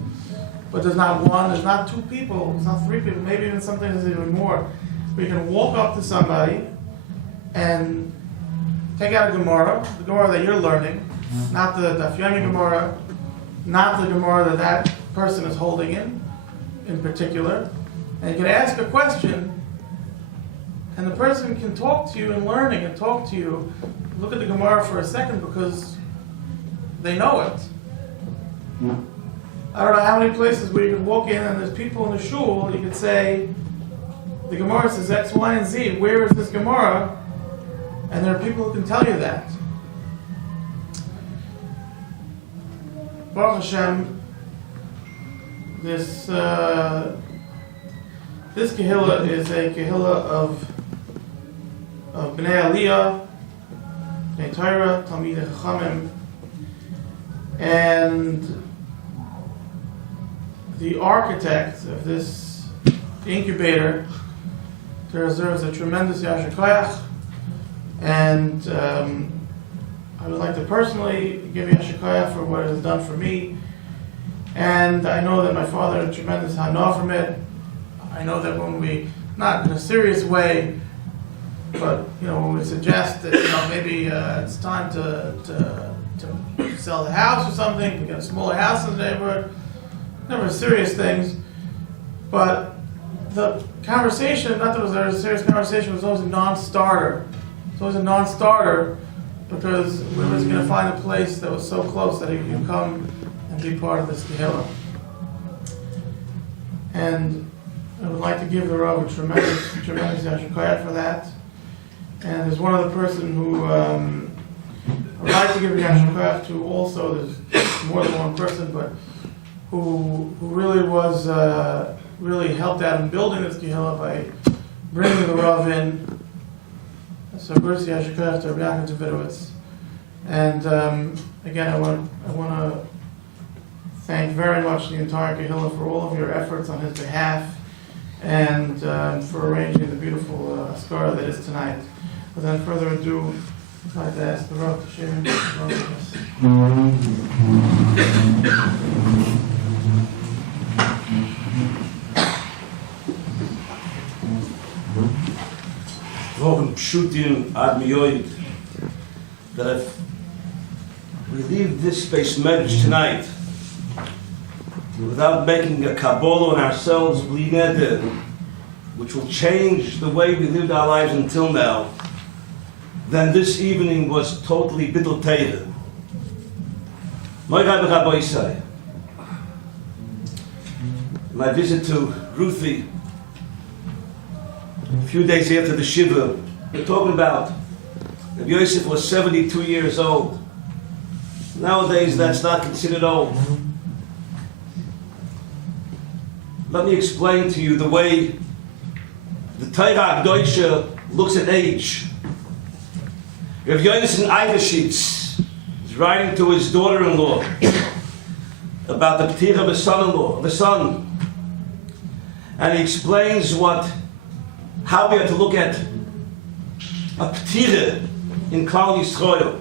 but there's not one, there's not two people, there's not three people, maybe even sometimes there's even more, where you can walk up to somebody and take out a Gemara, the Gemara that you're learning, not the Daf Yomi Gemara, not the Gemara that person is holding in particular, and you can ask a question, and the person can talk to you and learning and talk to you. Look at the Gemara for a second because they know it. I don't know how many places where you can walk in and there's people in the shul, you could say, the Gemara says X, Y, and Z, where is this Gemara? And there are people who can tell you that. Baruch Hashem, this kehillah is a kehillah of Bnei Aliyah, Bnei Torah, Talmidei Chachamim, and the architect of this incubator deserves a tremendous yasher koyach, and I would like to personally give yasher koyach for what it has done for me, and I know that my father had a tremendous hana from it. I know that when we, not in a serious way, but when we suggest that maybe it's time to sell the house or something, to get a smaller house in the neighborhood, never serious things, but the conversation, not that it was a serious conversation, was always a non-starter. It's always a non-starter because we was going to find a place that was so close that he could come and be part of this Kehillah. And I would like to give the Rabbi tremendous yasher koyach for that. And there's one other person who I would like to give yasher koyach to also. There's more than one person, but who really was really helped out in building this Kehillah by bringing the Rav in. So first yasher koyach to Rabbi Davidowitz. And again, I want to thank very much the entire Kehillah for all of your efforts on his behalf and for arranging the beautiful askara that is tonight. Without further ado, I'd like to ask the Rav to share with us. Wochen Pshutim ad Miyoid, that if we leave this space message tonight without making a Kabbalah on ourselves, which will change the way we lived our lives until now, then this evening was totally bittul teira. My visit to Ruthie a few days after the Shiva, we're talking about Rabbi Yosef was 72 years old. Nowadays, that's not considered old. Let me explain to you the way the Torah Akdosha looks at age. Rabbi Yonason Eibeshitz is writing to his daughter-in-law about the P'tira of his son-in-law, the son. And he explains how we have to look at a P'tira in Klal Yisrael.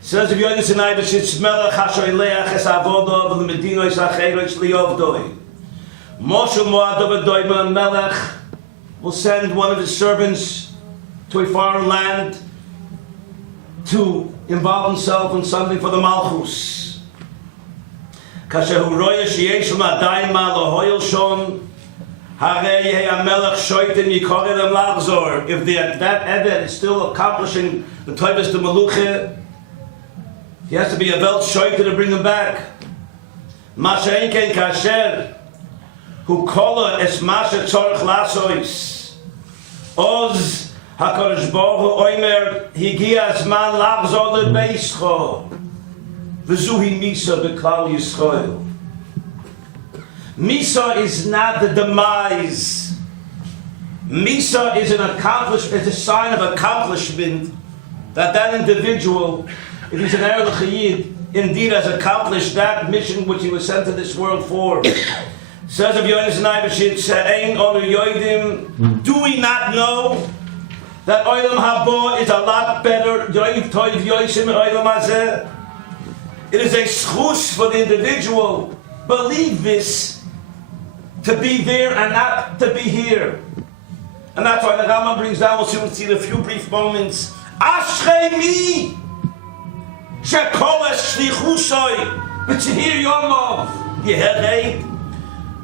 Says Rabbi Yonason Eibeshitz, Melech HaShoyleach es avodo v'lemedinois ha'cherois liyovdoi. Moshe Moadov Doima Melech will send one of his servants to a foreign land to involve himself in something for the Malchus. Kasher hu roya sheyesh l'madayim ma lohoyel shon harei hei HaMelech shoyten yikorem lachzor. If that Eved is still accomplishing the Toivus de Meluche, he has to be a Welt shoyten to bring him back. Ma she'en ken kasher who kola es masha tzorach lasois. Oz HaKadosh Baruch Hu oimer higia zman lachzor lebeischo v'zuhi misa b'klal Yisrael. Misa is not the demise. Misa is an accomplishment. It's a sign of accomplishment that individual, if he's an Erech Chayid, indeed has accomplished that mission which he was sent to this world for. Says of Yonason Eibeshitz, Ein Onu Yoidim, do we not know that Olam Haba is a lot better? Yoiv Toiv Yoisim Olam Hazeh. It is a schus for the individual. Believe this, to be there and not to be here. And that's why the Rambam brings down, we'll soon see in a few brief moments, Ashrei mi, shekol es shlichusoi, b'tzihir yomov, yeherei.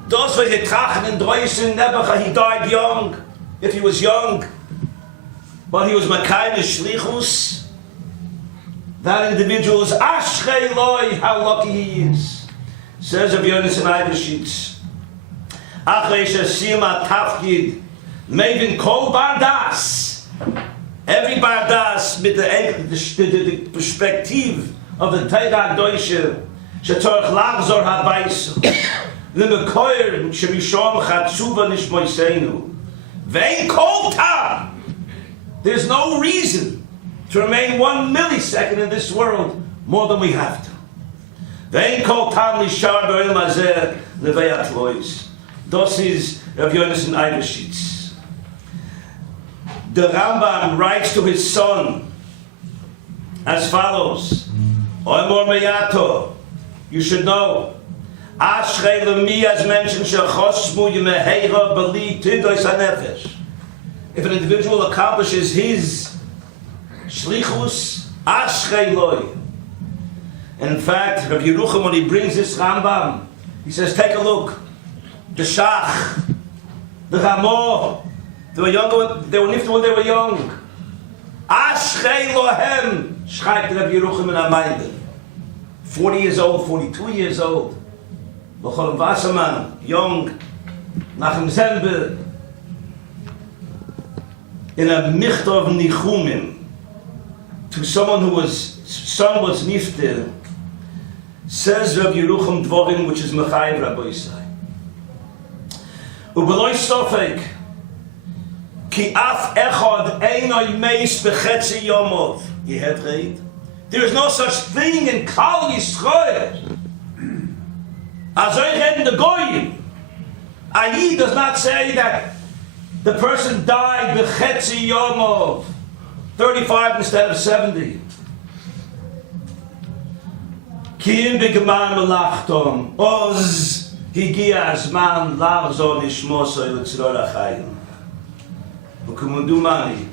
Those were the Trachen in Dreusen, Nebuchadnezzar, he died young, if he was young. But he was Makayim Shlichus. That individual is Ashrei Loi, how lucky he is. Says of Yonason Eibeshitz, Achrei shesim atafkid, mevin kol bardas. Every bardas with the perspective of the Torah Akdosha, shetorach lachzor habayis. L'mekoyer shemishom chatzuva nishmoiseinu. Vein kol tam. There's no reason to remain 1 millisecond in this world more than we have to. Vein kol tam lishar b'olam hazeh levei atlois. Das is Rabbi Yonason Eibeshitz. The Rambam writes to his son as follows: Oymor meyato, you should know. Ashrei lemi, as mentioned, shechosmu yemeheira beli tidois hanefesh. If an individual accomplishes his shlichus, ashrei loi. In fact, Rabbi Yerucham, when he brings this Rambam, he says, take a look. The Shach, the Chamo, they were younger, they were nifted when they were young. Ashchei lohem, schreit Rabbi Yerucham in Amayden. 40 years old, 42 years old. B'cholim Wasserman, young, Nachem Zembe, in a michtov nichumim, to someone whose son was nifted, says Rabbi Yerucham Dvorim, which is Mechayev Rabbi Yisai. Ubeloi Sofek, Ki af echad einoi meis bechetzi yomov. You had read? There is no such thing in Kal Yisrael. As I read in the Goyim, Ayi does not say that the person died bechetzi yomov, 35 instead of 70. Ki im begeman melachtom, oz higia azman lavzo nishmosoi l'tzror achayim. V'kumudumani,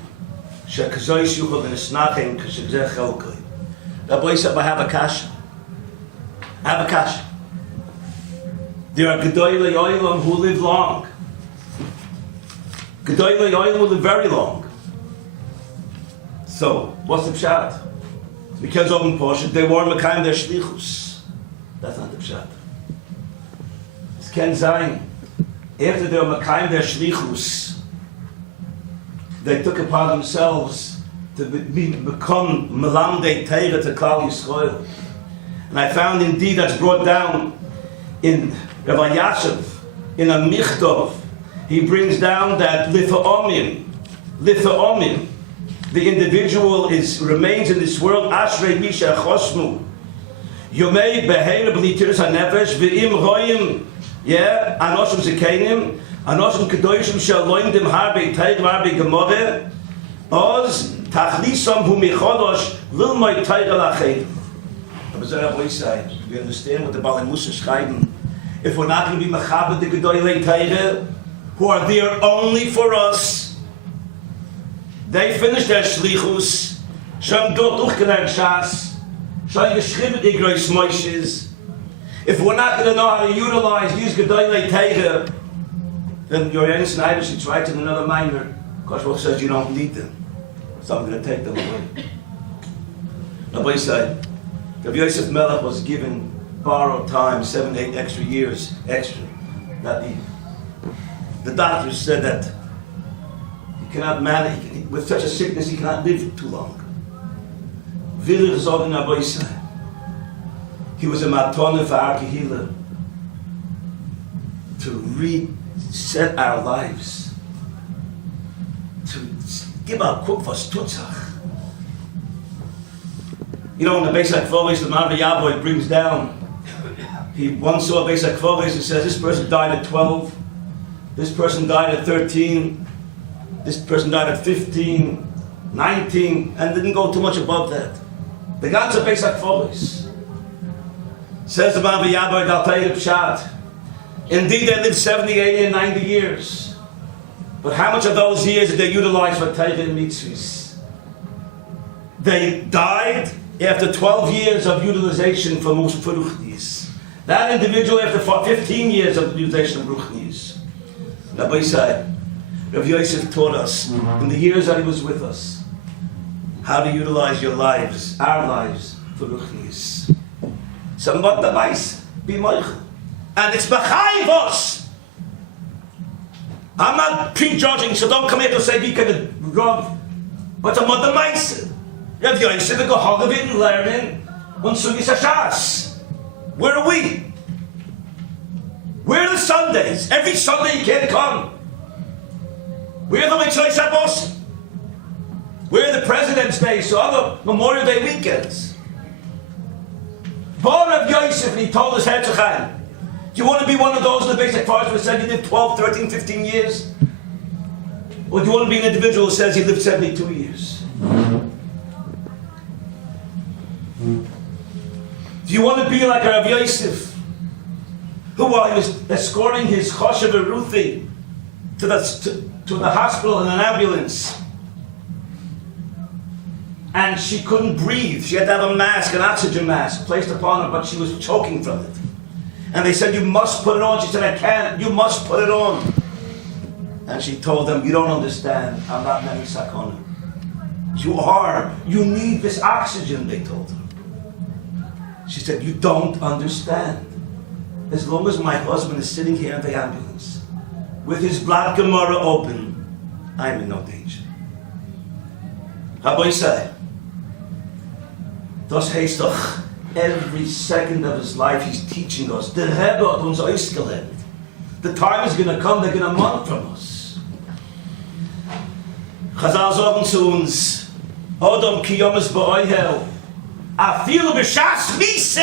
shekazois yuchot v'nisnachim k'shegzeh chelkoi. Rabbi said, I have a kasha. I have a kasha. There are Gedolei Olam who live long. Gedolei Olam who live very long. So, what's the pshat? Because of them Porsche, they were Mekayim their shlichus. That's not the pshat. It's Ken Zayin. After they were Mekayim their shlichus, they took upon themselves to become Melamdei Teira to Klal Yisrael. And I found indeed that's brought down in Rabbi Yashav, in a Michtov. He brings down that Lifa'omim, the individual remains in this world, Ashrei Misha Chosmu, Yomei Beheir B'Litiris HaNefesh, V'im Royim, Anoshim Zekenim, Anoshim Kedoshim Shaloim Dem Harbe Teig Harbe Gemoreh, Oz Tachlisam Hu Michodosh Lilmoi Teig Alachem. We understand what the Baalei Musa schreiben. If we're not going to be Mechaber the Gedolei Teire, who are there only for us, they finish their Shlichus, schon dort durchgelernt Shas, schon geschrieben Igros Moishes. If we're not going to know how to utilize these Gedolei Teire, then your Yen Snyder should write in another minor. Koshbach says you don't need them, so I'm going to take them away. Rabbi said, Rabbi Yosef Melech was given borrowed time, 7, 8 extra years, extra. Not even. The doctors said that he cannot manage, with such a sickness, he cannot live too long. Vilir Zog in Rabbi Yisrael. He was a matone for our Kehillah to reset our lives, to give our cook for Stutzach. You know, in the Beis HaKvoros, the Rabbi Yaboy brings down, he once saw a Beis HaKvoros and says, this person died at 12, this person died at 13, this person died at 15, 19, and didn't go too much above that. The Gans of Beis HaKvoros. Says the Rabbi Yaboy, I'll tell you the pshat. Indeed, they lived 70, 80, and 90 years. But how much of those years did they utilize for Teirah and Mitzvahs? They died after 12 years of utilization for Ruchnis. That individual after 15 years of utilization of Ruchnis. Rabbi said, Rabbi Yosef taught us, in the years that he was with us, how to utilize your lives, our lives, for Ruchnis. Somewhat the mice, be moichel. And it's behind us. I'm not prejudging, so don't come here to say, we can rub. But I'm not the mice. Rabbi Yosef, we go hog of it and learning on Sugis HaShas. Where are we? Where are the Sundays? Every Sunday you can't come. Where are the Mitzvah Shabbos? Where are the President's Day, so other Memorial Day weekends? Born of Yosef, and he told us Herzogheim, do you want to be one of those in the basic forest who said you lived 12, 13, 15 years? Or do you want to be an individual who says he lived 72 years? Do you want to be like Rabbi Yosef, who while he was escorting his Choshev Ruthi to the hospital in an ambulance, and she couldn't breathe, she had to have a mask, an oxygen mask, placed upon her, but she was choking from it. And they said, you must put it on. She said, I can't. You must put it on. And she told them, you don't understand, I'm not Nemi Sakona. You are. You need this oxygen, they told her. She said, you don't understand. As long as my husband is sitting here in the ambulance, with his blood Gemara open, I'm in no danger. Rabbi said, das heißt doch, every second of his life he's teaching us. The Rebbe hat uns ausgelernt. The time is going to come, they're going to want from us. Chazal sagen zu uns, Odom ki yomes ba'oihel, afilu b'shas mise.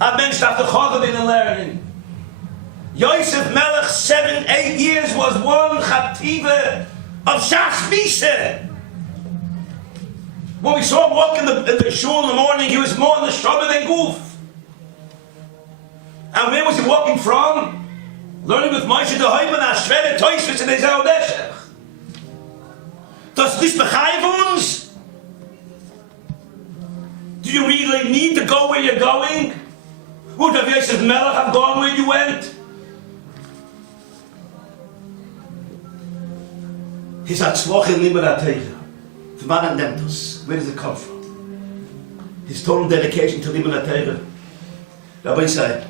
A mensch darf doch auch gewinnen lernen. Yosef Melech, 7-8 years, was one chative of shas mise. When we saw him walk in the shul in the morning, he was more in the Shabbat than Guf. And where was he walking from? Learning with Moshe the Hoyman, Ashved, Toysvis, and Ezel Deshech. Does this bechive uns? Do you really need to go where you're going? Would Rav Yosef Melech have gone where you went? His Hatzloch in Limud HaTeira. Where does it come from? His total dedication to Limud HaTeira. Rabbi said,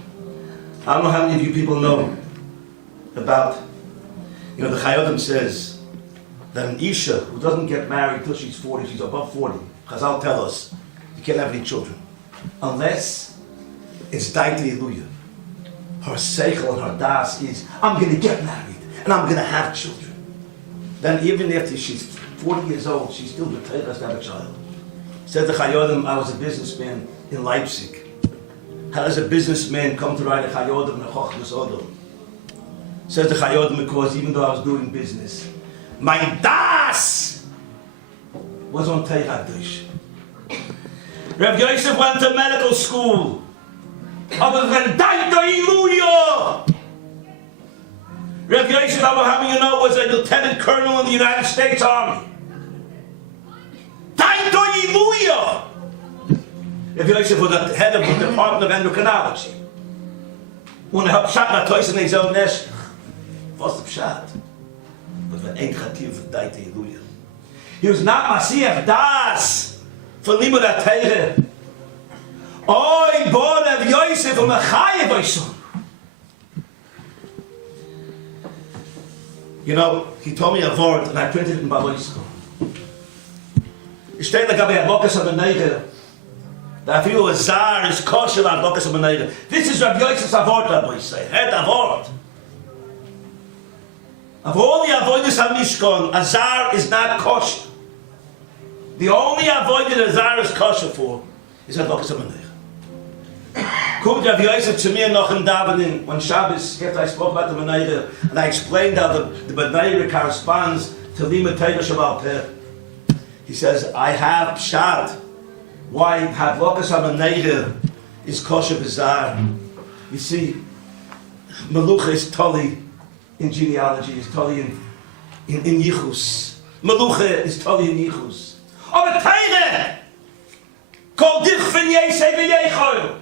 I don't know how many of you people know about, the Chayodim says that an Isha who doesn't get married till she's 40, she's above 40, Chazal tell us, you can't have any children. Unless it's Daiti Eluya. Her Seichel and her Das is, I'm going to get married and I'm going to have children. Then even after she's 40 years old, she's still has to have a child. Said the Chayodim, I was a businessman in Leipzig. How does a businessman come to write a Chayodim and a Chochmas Odom? Says the Chayodim, because even though I was doing business, my Das was on Teira Dush. Rav Yosef went to medical school. Other than Daito Iluya. Rav Yosef, how many you know, was a lieutenant colonel in the United States Army. Daito Iluya. Rav Yosef was the head of the Department of Endocrinology. When he helped shot my toys in his own nest, was the shot. But the ain't chativ of Daito Iluya. He was not Masiach Das for Limud HaTeira. Oy, bo Rav Yosef from a chayev oison. He told me a word, and I printed it in Baloisko. Ich stehe da gabe Bokas on the Neger. Da feel a zar is kosher on Bokas on the Neger. This is Rav Yosef's avort, Rabbi say. Het avort. Of all the avoiders of Mishkan, a zar is not kosher. The only avoid that a zar is kosher for is a Bokas on the Neger. Kommt Rav Yosef to me noch in Davening when Shabbos, after I spoke about the Menorah, and I explained how the Menorah corresponds to Limud Torah Shabbat Peh. He says, I have pshat. Why Hadlokas HaMenorah is kosher b'zar. You see, Melucha is totally in genealogy, is totally in Yichus. Melucha is totally in Yichus. Aber Teire! Kol dich fin Yesei v'Yechoil.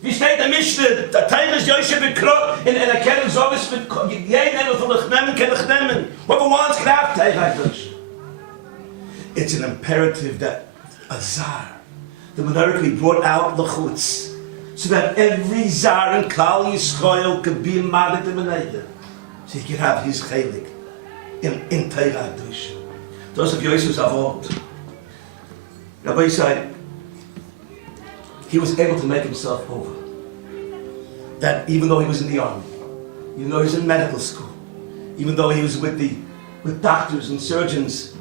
Wie steht der Mishnah? Der Teil ist Yosef in a Keren Zovis mit jeden von ich nehmen kann ich nehmen. Whoever wants can have Teil like this. It's an imperative that a Zar, the monarchy brought out the chutz, so that every Zar in Klal Yisrael could be in Magat the Menorah, so he could have his chelik in Teil Hadush. Those of Yosef's avot. Rabbi said, he was able to make himself over. That even though he was in the army, even though he was in medical school, even though he was with doctors and surgeons,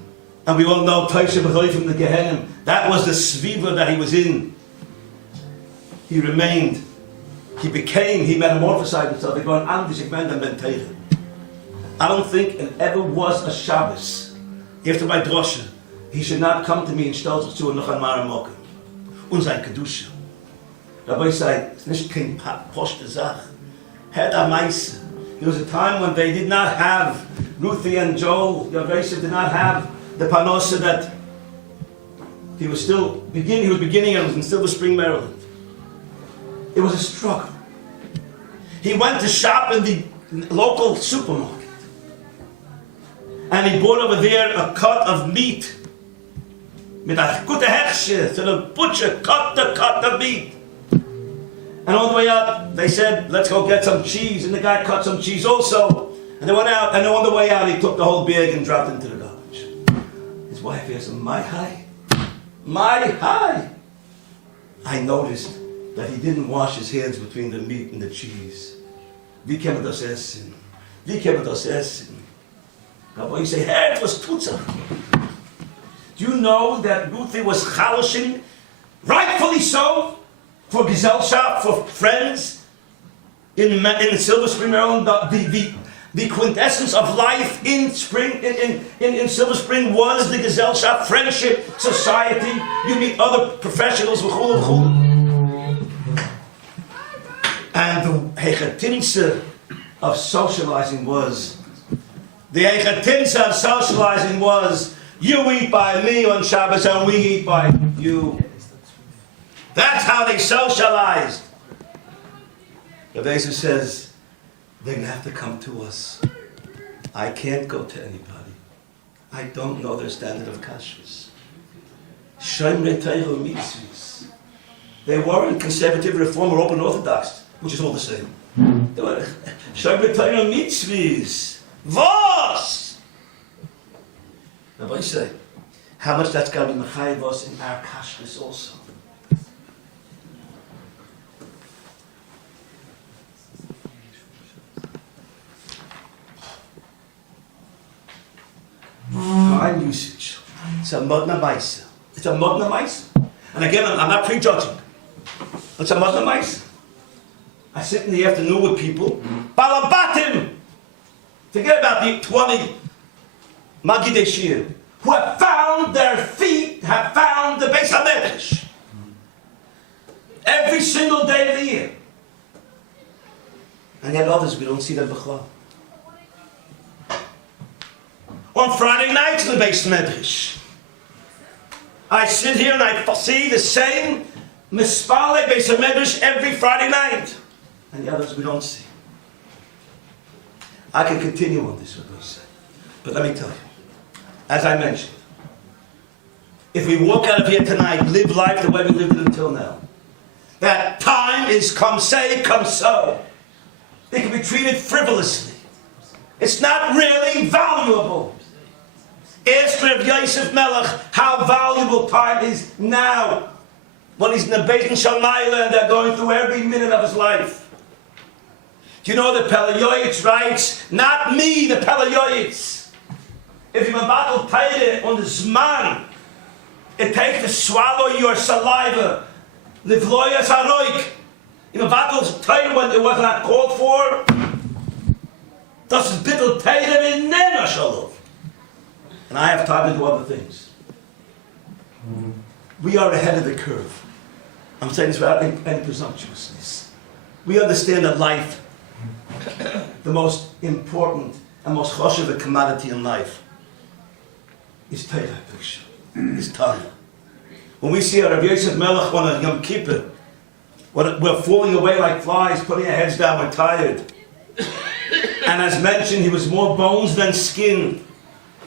and we all know Taisha B'choi from the Gehenim, that was the sviva that he was in. He remained, he metamorphosized himself. I don't think it ever was a Shabbos, after my drosha, he should not come to me and stell sich zu und noch einmal mocken. Und sein Kedusha. Rabbi said, it's nicht kein poshte Sach. Had a mice. There was a time when they did not have, Ruthie and Joel, Rabbi said, did not have the panosa that he was beginning and was in Silver Spring, Maryland. It was a struggle. He went to shop in the local supermarket. And he bought over there a cut of meat. Mit a gute Hersche, so the butcher cut the meat. And on the way out, they said, let's go get some cheese. And the guy cut some cheese also. And they went out, and on the way out, he took the whole bag and dropped it into the garbage. His wife asked him, my hi. I noticed that he didn't wash his hands between the meat and the cheese. Wie kann man das essen? Wie kann man das essen? Rabbi, you say, hey, it was tutzah. Do you know that Ruthie was chalashing, rightfully so, for Gesellschaft, for friends in Silver Spring, Maryland? The quintessence of life in Silver Spring was the Gesellschaft, friendship, society. You meet other professionals, v'chulu, v'chulu. And the hechatinsa of socializing was, you eat by me on Shabbos and we eat by you. That's how they socialized. The Rabbi says, they're going to have to come to us. I can't go to anybody. I don't know their standard of kashrus. Shomer Torah mitzvahs. They weren't conservative, reform, or open orthodox, which is all the same. They were Shomer Torah mitzvahs. Vos! Rabbi say, how much that's got to be mechayev us in our kashrus also. Time usage. It's a modna maisa. It's a modna maisa. And again, I'm not prejudging. It's a modna maisa. I sit in the afternoon with people. Balabatim! Forget about the 20 Magidei Shir who have found their feet, have found the Beis HaMedrash. Every single day of the year. And yet others, we don't see them b'chlal. On Friday nights in the Beis Medrash, I sit here and I see the same mispale Beis Medrash every Friday night, and the others we don't see. I can continue on this, what we say, but let me tell you, as I mentioned, if we walk out of here tonight, live life the way we lived it until now, that time is come say, come so. It can be treated frivolously. It's not really valuable. Ask Rav Yosef Melech how valuable time is now, when he's in the Beit Shalmaila and they're going through every minute of his life. Do you know that Pelayoyitz writes, not me, the Pelayoyitz. If you battle Teire on the Zman, it takes to swallow your saliva. Livloyas haroik. In a battle Teire when it was not called for, das ist bittel Teire in Nena Shalom. And I have time to do other things. We are ahead of the curve. I'm saying this without any presumptuousness. We understand that life, the most important and most choshev commodity in life, is Torah, is time. When we see Rav Yosef Melech on a Yom Kippur, we're falling away like flies, putting our heads down, we're tired. And as mentioned, he was more bones than skin.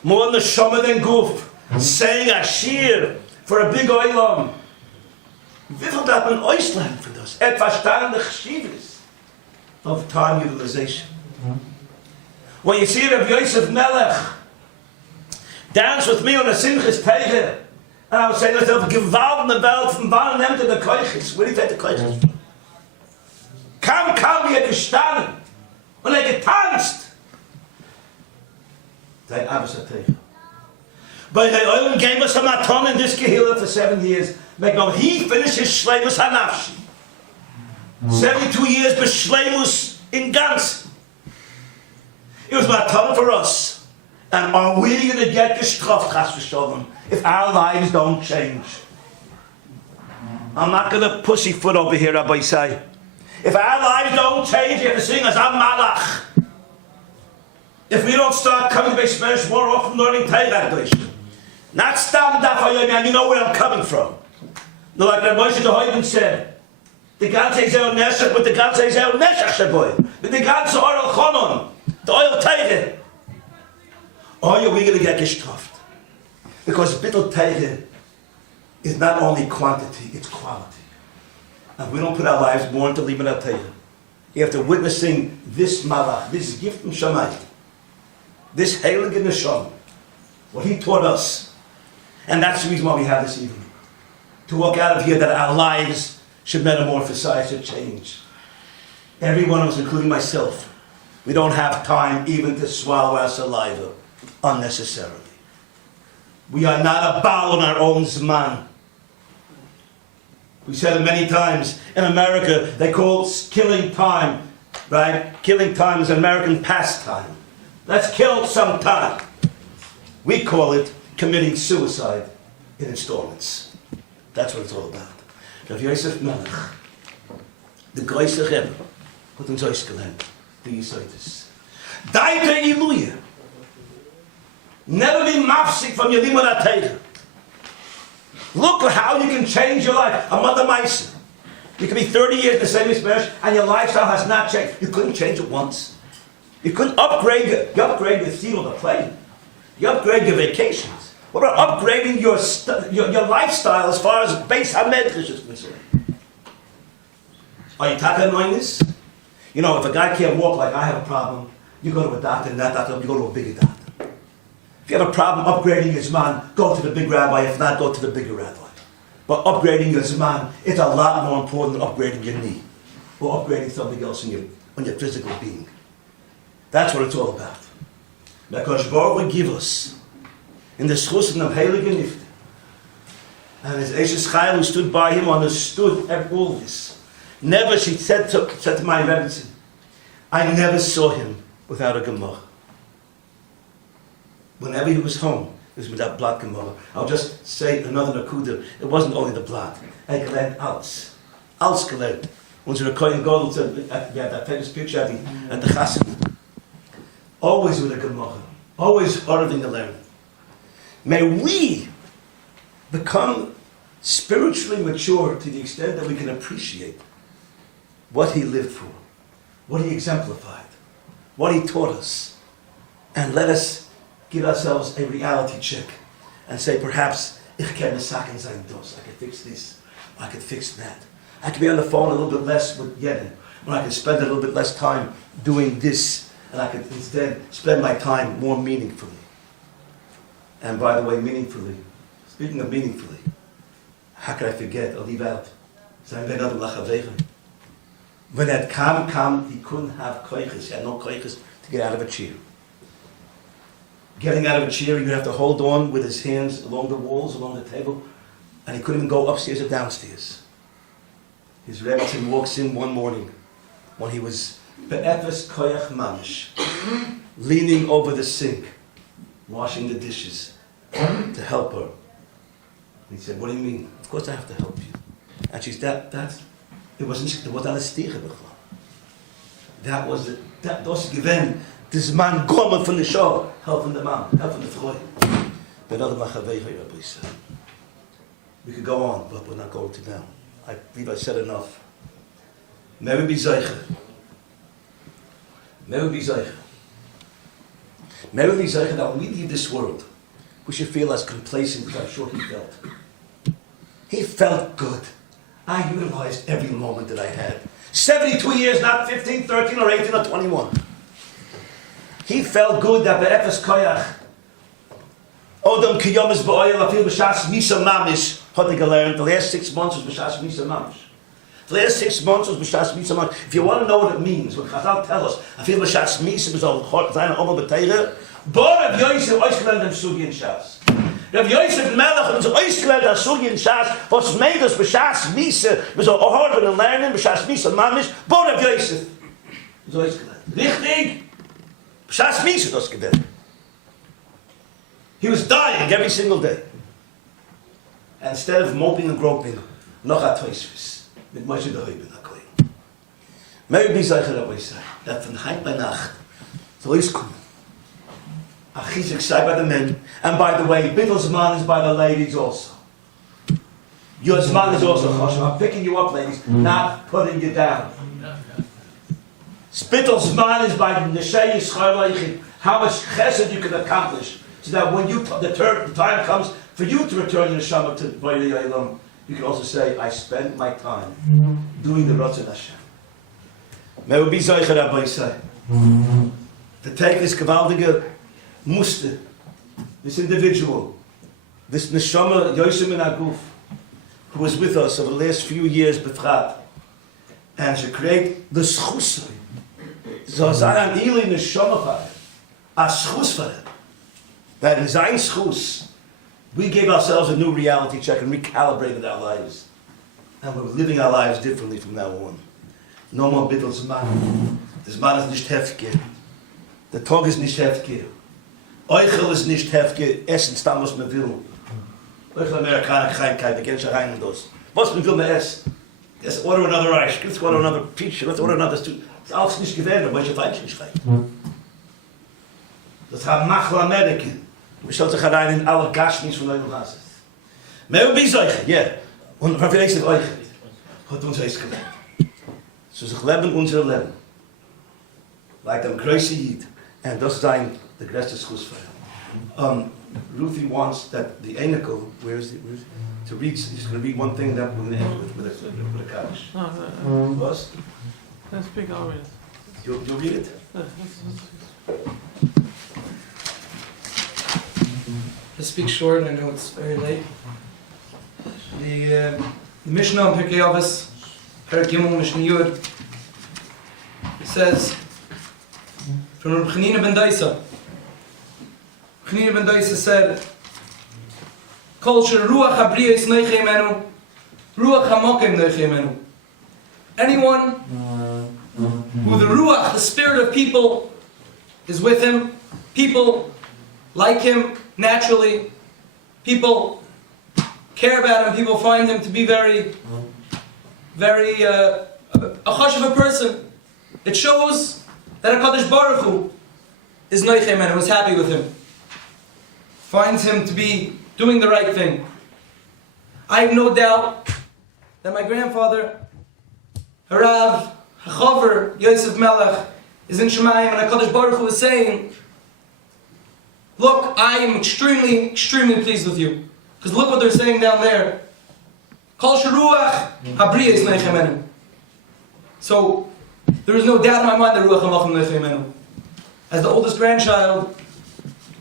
More neshama than guf, saying a shir for a big oilam. Wieveel dat men oisland for this? Verstanden chshivas of time utilization. When you see Rav Yosef Melech dance with me on a Simchas Teige, and I was saying, let's have a gewalt in the belt from wann nimmt the koiches? Where do you take the koiches? Kam wie gestanden und getanzt. They Teige. But the oil gave us a maton in this Kehillah for 7 years. He finished his Shleimus Hanafshi. 72 years but Shleimus in Gans. It was maton for us. And are we going to get gestraft, Chas v'sholem, if our lives don't change? I'm not going to pussyfoot over here, Rabbi say. If our lives don't change, you have to sing as a malach. If we don't start coming to Beis Medrash more often, learning Torah, not stam daf, and you know where I'm coming from. Like Rabbi Moshe the Hoyden said, the God says El Neshach, but the God says El Neshach Shaboy. Mit der ganzen Oral Chonon, the oil Teige. Or are we going to get gestraft? Because bittul Teige is not only quantity, it's quality. And we don't put our lives more into Liban Teige. After witnessing this malach, this gift from Shammai, this heilige neshama, what he taught us. And that's the reason why we have this evening. To walk out of here that our lives should metamorphosize, should change. Every one of us, including myself, we don't have time even to swallow our saliva unnecessarily. We are not a baal on our own zman. We said it many times. In America, they call killing time, right? Killing time is an American pastime. Let's kill some time. We call it committing suicide in installments. That's what it's all about. Rav Yosef Melech, the Groise Rebbe, hat uns ausgelernt, wie ihr seid es. Deite Iluye. Never be mafsik from your limud ateicha. Look how you can change your life. A mother mice. You can be 30 years in the same experience and your lifestyle has not changed. You couldn't change it once. You couldn't upgrade you upgrade your seat on the plane. You upgrade your vacations. What about upgrading your lifestyle as far as base hamedrash is concerned? Are you talking about this? You know, if a guy can't walk like I have a problem, you go to a doctor, and that doctor, you go to a bigger doctor. If you have a problem upgrading your zman, go to the big rabbi. If not, go to the bigger rabbi. But upgrading your zman, it's a lot more important than upgrading your knee or upgrading something else in your physical being. That's what it's all about. Because Baruch will give us in the schusen of Heilige Nifte. And his Eshes Chayil who stood by him understood all this. Never, she said to my Rebbe, I never saw him without a Gemara. Whenever he was home, it was with that blood Gemara. I'll just say another Nakuda. It wasn't only the blood. I gelernt alles. Alles gelernt. Unsere Kohen Godel said, we had that famous picture at the Chassid. Always with a Gemara. Always harder than you learn. May we become spiritually mature to the extent that we can appreciate what he lived for, what he exemplified, what he taught us, and let us give ourselves a reality check and say, perhaps, ich kann sagen sein dos. I could fix this, I could fix that. I could be on the phone a little bit less with Yedin, or I could spend a little bit less time doing this, and I could instead spend my time more meaningfully. And by the way, meaningfully, speaking of meaningfully, how could I forget or leave out? When that kam, he couldn't have koiches. He had no koiches to get out of a chair. Getting out of a chair, he would have to hold on with his hands along the walls, along the table, and he couldn't even go upstairs or downstairs. His Rebbe walks in one morning when he was be'efes koyach mamish, leaning over the sink, washing the dishes to help her. And he said, what do you mean? Of course I have to help you. And she said, it wasn't a stiche. That was given this man gomel from the show, helping the man, helping the Freud. But other machavei Rabbi said. We could go on, but we're not going to now. I believe I said enough. May we be zeicher. May we be zeicher. May we be zeicher that when we leave this world, we should feel as complacent as I'm sure he felt. He felt good. I utilized every moment that I had. 72 years, not 15, 13, or 18, or 21. He felt good that be'efes koyach, Odom kiyomis ba'oyel afil b'shas misa mamish, had learned. The last 6 months was b'shas misa mamish. The last 6 months was b'shas misa mamish. If you want to know what it means, what Chazal tell us, afil b'shas misa b'zol zayin omel b'teire, bo Rav Yosef oisgelernt dem Sugi in Shas. Rav Yosef Melech hat uns oisgelernt dem Sugi in Shas, was made us b'shas misa b'zol ohorven and lernen, b'shas misa mamish, bo Rav Yosef is oisgelernt. Richtig? B'shas misa das gelernt. He was dying every single day. And instead of moping and groping, noch a toisvis, mit Moshe the Hoyben HaKoyen. Maybe be zeicher Rabbi say, that von Heid bei Nacht, so is kommen. A chizuk say by the men, and by the way, Bittel's man is by the ladies also. Your zman is also choshev. I'm picking you up, ladies, not putting you down. Spittel's man is by the Neshei Yisrael, how much chesed you can accomplish, so that when the time comes for you to return your neshama to Bnei Olam, you can also say, I spent my time doing the Ratzon Hashem. May we be zeicher, Rabbi say. To take this gewaltige Muster, this individual, this neshama Yosem in Aguf, who was with us over the last few years, Befrat, and to create the schus. So sein Ili neshama for him, a schus for him. That in sein schus, we gave ourselves a new reality check and recalibrated our lives. And we're living our lives differently from now on. No more bittel Zman. The Zman is nicht heftig. Der Tag ist nicht heftig. Euchel ist nicht heftig. Essen stam was man will. Euchel Amerikaner Krankheit, wir gehen schon rein in das. Was man will man essen. Let's order another rice, let's order another pizza, let's order another stew. Das ist alles nicht gewählt, aber welche Feinchen schreiben. Das haben Machel Amerikan. Wir sollen sich rein in alle Gashmis von Neulung Hases. Mehr wie solche, ja. Und verfällt sich euch. Hat uns eins gelernt. So sich leben unser Leben. Like them crazy Yid. And das sein the greatest Schuss for him. Ruthie wants that the Einikel, where is it? To read, he's going to read one thing that we're going to end with a Kaddish. No, Was? let's speak always. You'll read it? To speak short, I know it's very late. The Mishnah on Pirkei Avos, Perek Gimel Mishnah Yud, it says from Rabbi Chanina ben Daisa. Chanina ben Daisa said, Kol shel ruach habriyos neichei menu, ruach hamokim neichei menu. Anyone who the ruach, the spirit of people, is with him, people like him naturally, people care about him, people find him to be very a chashuv person. It shows that HaKadosh Baruch Hu is noichem and was happy with him. Finds him to be doing the right thing. I have no doubt that my grandfather, Harav, Hachaver, Yosef Melech, is in Shemayim, and HaKadosh Baruch Hu is saying, look, I am extremely, extremely pleased with you. Because look what they're saying down there. Kol sheruach habriyos neichem menu. So, there is no doubt in my mind that ruach hamachim neichem menu. As the oldest grandchild,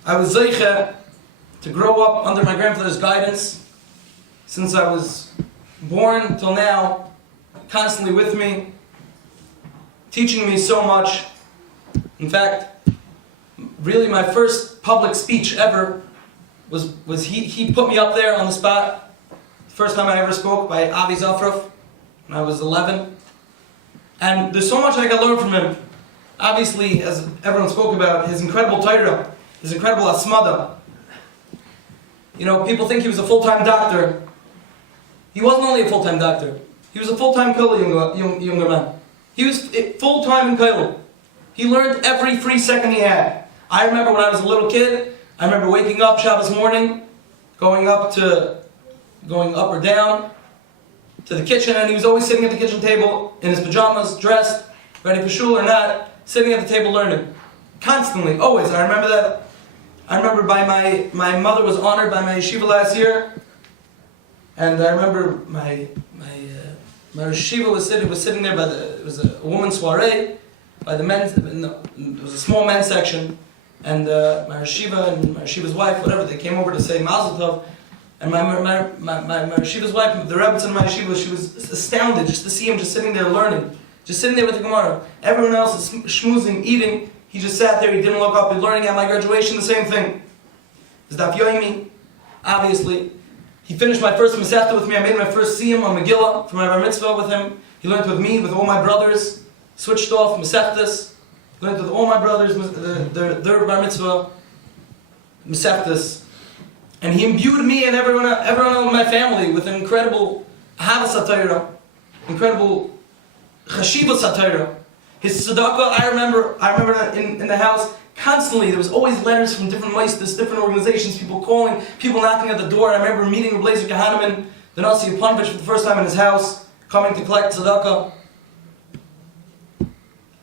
I was zeicha to grow up under my grandfather's guidance since I was born till now, constantly with me, teaching me so much. In fact, really my first public speech ever was he put me up there on the spot. The first time I ever spoke by Avi Zafrov when I was 11. And there's so much I got to learn from him. Obviously, as everyone spoke about, his incredible Torah, his incredible asmada. You know, people think he was a full-time doctor. He wasn't only a full-time doctor. He was a full-time kollel younger man. He was full-time in kollel. He learned every free second he had. I remember when I was a little kid, I remember waking up Shabbos morning, going up or down to the kitchen, and he was always sitting at the kitchen table in his pajamas, dressed, ready for shul or not, sitting at the table learning. Constantly, always. And I remember that. I remember my mother was honored by my yeshiva last year, and I remember my yeshiva was sitting there it was a woman's soiree by the men's. It was a small men's section, and my yeshiva and my yeshiva's wife, whatever, they came over to say Mazel Tov, and my yeshiva's wife, the Rebbe in my yeshiva, she was astounded just to see him just sitting there learning, just sitting there with the Gemara. Everyone else is schmoozing, eating. He just sat there, he didn't look up, he's learning. At my graduation, the same thing. His Daf Yomi, obviously. He finished my first Masechta with me. I made my first Siyum on Megillah for my Bar Mitzvah with him. He learned with me, with all my brothers. Switched off Masechtas. Learned with all my brothers, their Bar Mitzvah Masechtas. And he imbued me and everyone in my family with an incredible Ahavas HaTorah, incredible Chashivas HaTorah. His tzedakah, I remember that in the house, constantly, there was always letters from different moistus, different organizations, people calling, people knocking at the door. I remember meeting Rabbi Scheinerman, the Nasi Panovich, for the first time in his house, coming to collect tzedakah.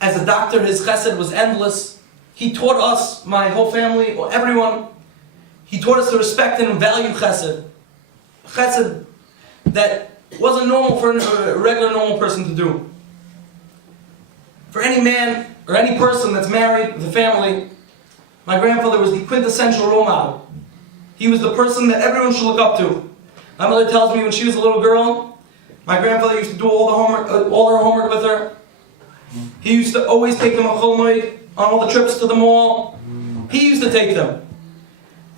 As a doctor, his chesed was endless. He taught us, my whole family, or everyone, he taught us to respect and value chesed. Chesed that wasn't normal for a regular normal person to do. For any man or any person that's married with a family, my grandfather was the quintessential role model. He was the person that everyone should look up to. My mother tells me when she was a little girl, my grandfather used to do all her homework with her. He used to always take them on all the trips to the mall. He used to take them.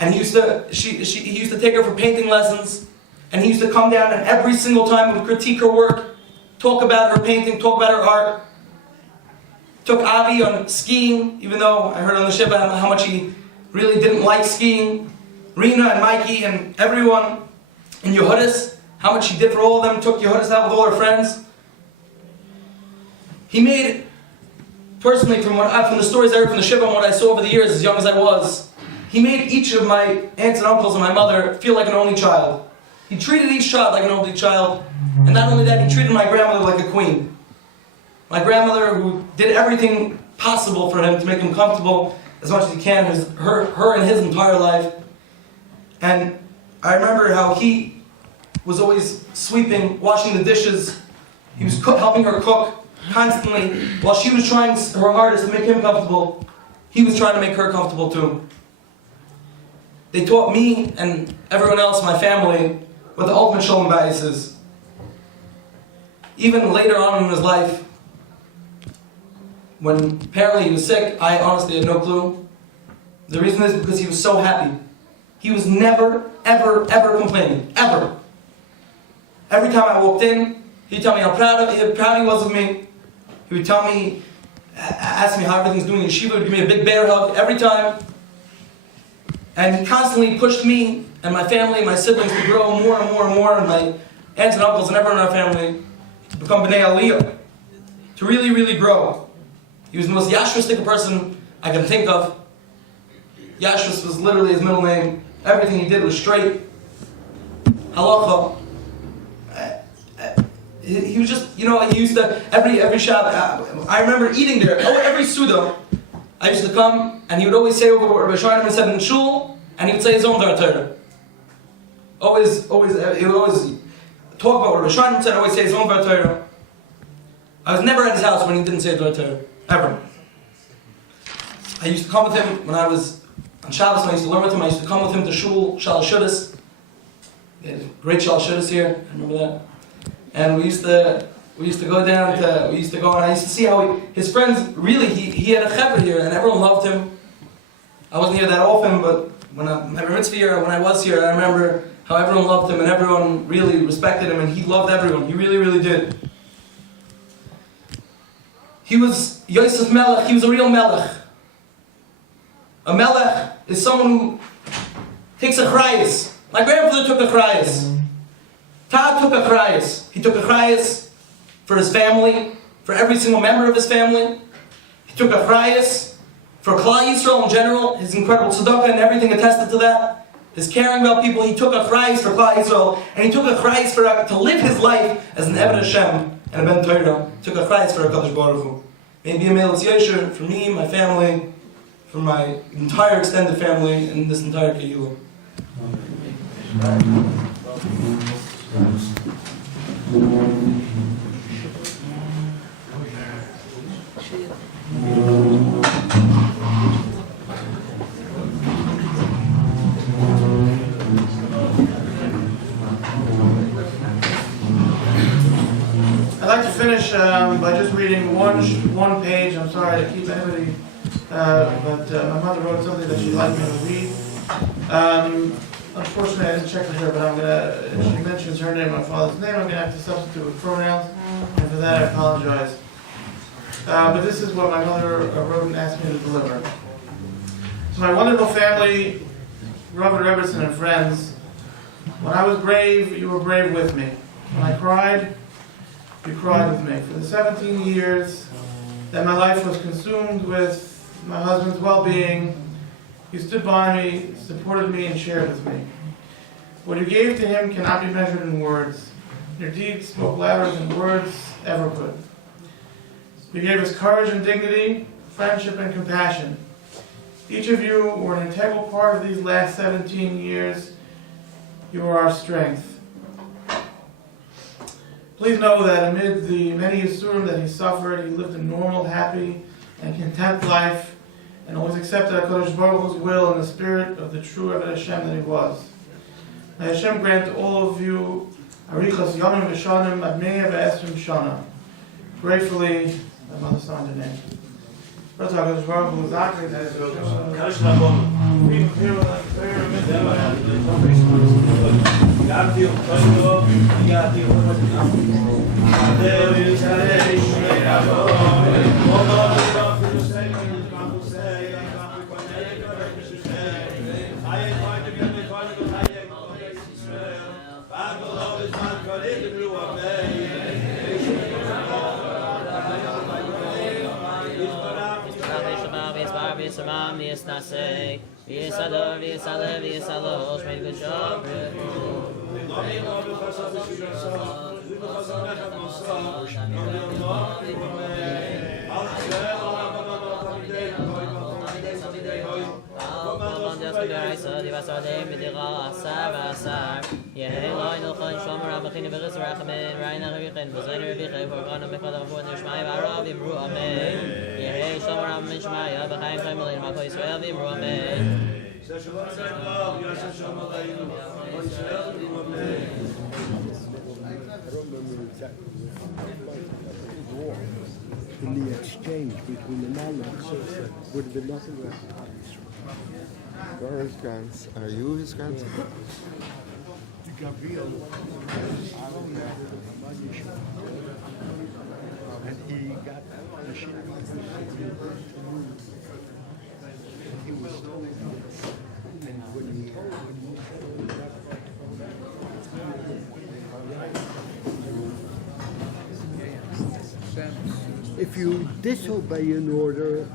And he used to take her for painting lessons. And he used to come down and every single time would critique her work, talk about her painting, talk about her art. Took Avi on skiing, even though I heard on the ship how much he really didn't like skiing. Rena and Mikey and everyone in Yehudis, how much he did for all of them. Took Yehudis out with all her friends. He made, personally, from the stories I heard from the ship and what I saw over the years, as young as I was, he made each of my aunts and uncles and my mother feel like an only child. He treated each child like an only child, and not only that, he treated my grandmother like a queen. My grandmother, who did everything possible for him to make him comfortable as much as he can, her and his entire life. And I remember how he was always sweeping, washing the dishes. He was helping her cook constantly. While she was trying her hardest to make him comfortable, he was trying to make her comfortable too. They taught me and everyone else in my family what the ultimate shalom bayis is. Even later on in his life, when apparently he was sick, I honestly had no clue. The reason is because he was so happy. He was never, ever, ever complaining. Ever. Every time I walked in, he'd tell me how proud he was of me. He would tell me, ask me how everything's doing in yeshiva. He would give me a big bear hug every time. And he constantly pushed me and my family and my siblings to grow more and more and more, and my aunts and uncles and everyone in our family to become B'nai Aliyah. To really, really grow. He was the most yashristic person I can think of. Yashris was literally his middle name. Everything he did was straight. Halacha. He was just, he used to, every Shabbat, I remember eating there, every Suda, I used to come, and he would always say over what Rabbi Scheinerman said in Shul, and he would say his own Torah. He would always talk about what Rabbi Scheinerman said, always say his own Torah. I was never at his house when he didn't say Torah. Ever. I used to come with him when I was on Shabbos, when I used to learn with him. I used to come with him to Shul, Shal Shudas. He had a great Shal Shudas here, I remember that. And we used to go down and I used to see how his friends, really, he had a chevra here, and everyone loved him. I wasn't here that often, but when I was here, I remember how everyone loved him, and everyone really respected him, and he loved everyone. He really, really did. He was Yosef Melech, he was a real Melech. A Melech is someone who takes a chrayas. My grandfather took a chrayas. Tad took a chrayas. He took a chrayas for his family, for every single member of his family. He took a chrayas for Klal Yisrael in general, his incredible tzedakah and everything attested to that. His caring about people, he took a chrayas for Klal Yisrael, and he took a chrayas to live his life as an Eved Hashem and a Ben Torah. He took a chrayas for HaKadosh Baruch Hu. Maybe a Meilus Yesher for me, my family, for my entire extended family, and this entire Kehillah. I'd like to finish by just reading one page. I'm sorry to keep everybody, but my mother wrote something that she'd like me to read. Unfortunately, I didn't check with her, but she mentions her name, my father's name. I'm going to have to substitute with pronouns, and for that I apologize. But this is what my mother wrote and asked me to deliver. To my wonderful family, Rabbi Rebbetzin and friends, when I was brave, you were brave with me. When I cried, you cried with me. For the 17 years that my life was consumed with my husband's well-being, you stood by me, supported me, and shared with me. What you gave to him cannot be measured in words. Your deeds spoke louder than words ever could. You gave us courage and dignity, friendship and compassion. Each of you were an integral part of these last 17 years. You are our strength. Please know that amid the many yisurim that he suffered, he lived a normal, happy, and content life, and always accepted HaKadosh Baruch Hu's will in the spirit of the true Rebbe Hashem that he was. May Hashem grant to all of you Arichas Yomim V'Shanim Ad Mea V'Esrim Shana. Gratefully, my mother signed her name. Let's talk about Baruch Hu Zakri. Samam Yesnase, Yesalo, Yesalo, Yesalo, Shmein Gushav, in the exchange between the monarchs would have been nothing left. Where are his guns? Are you his guns? Gabriel, I don't know, and he got the shit. He was told this, and when he if you disobey an order,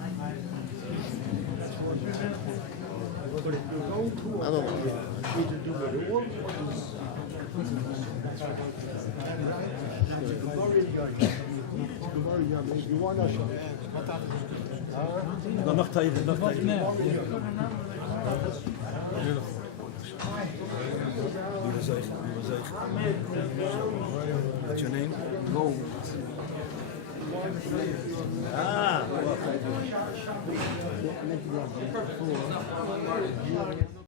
I don't know. either do what it wants if you want us. What's your name? No. Ah.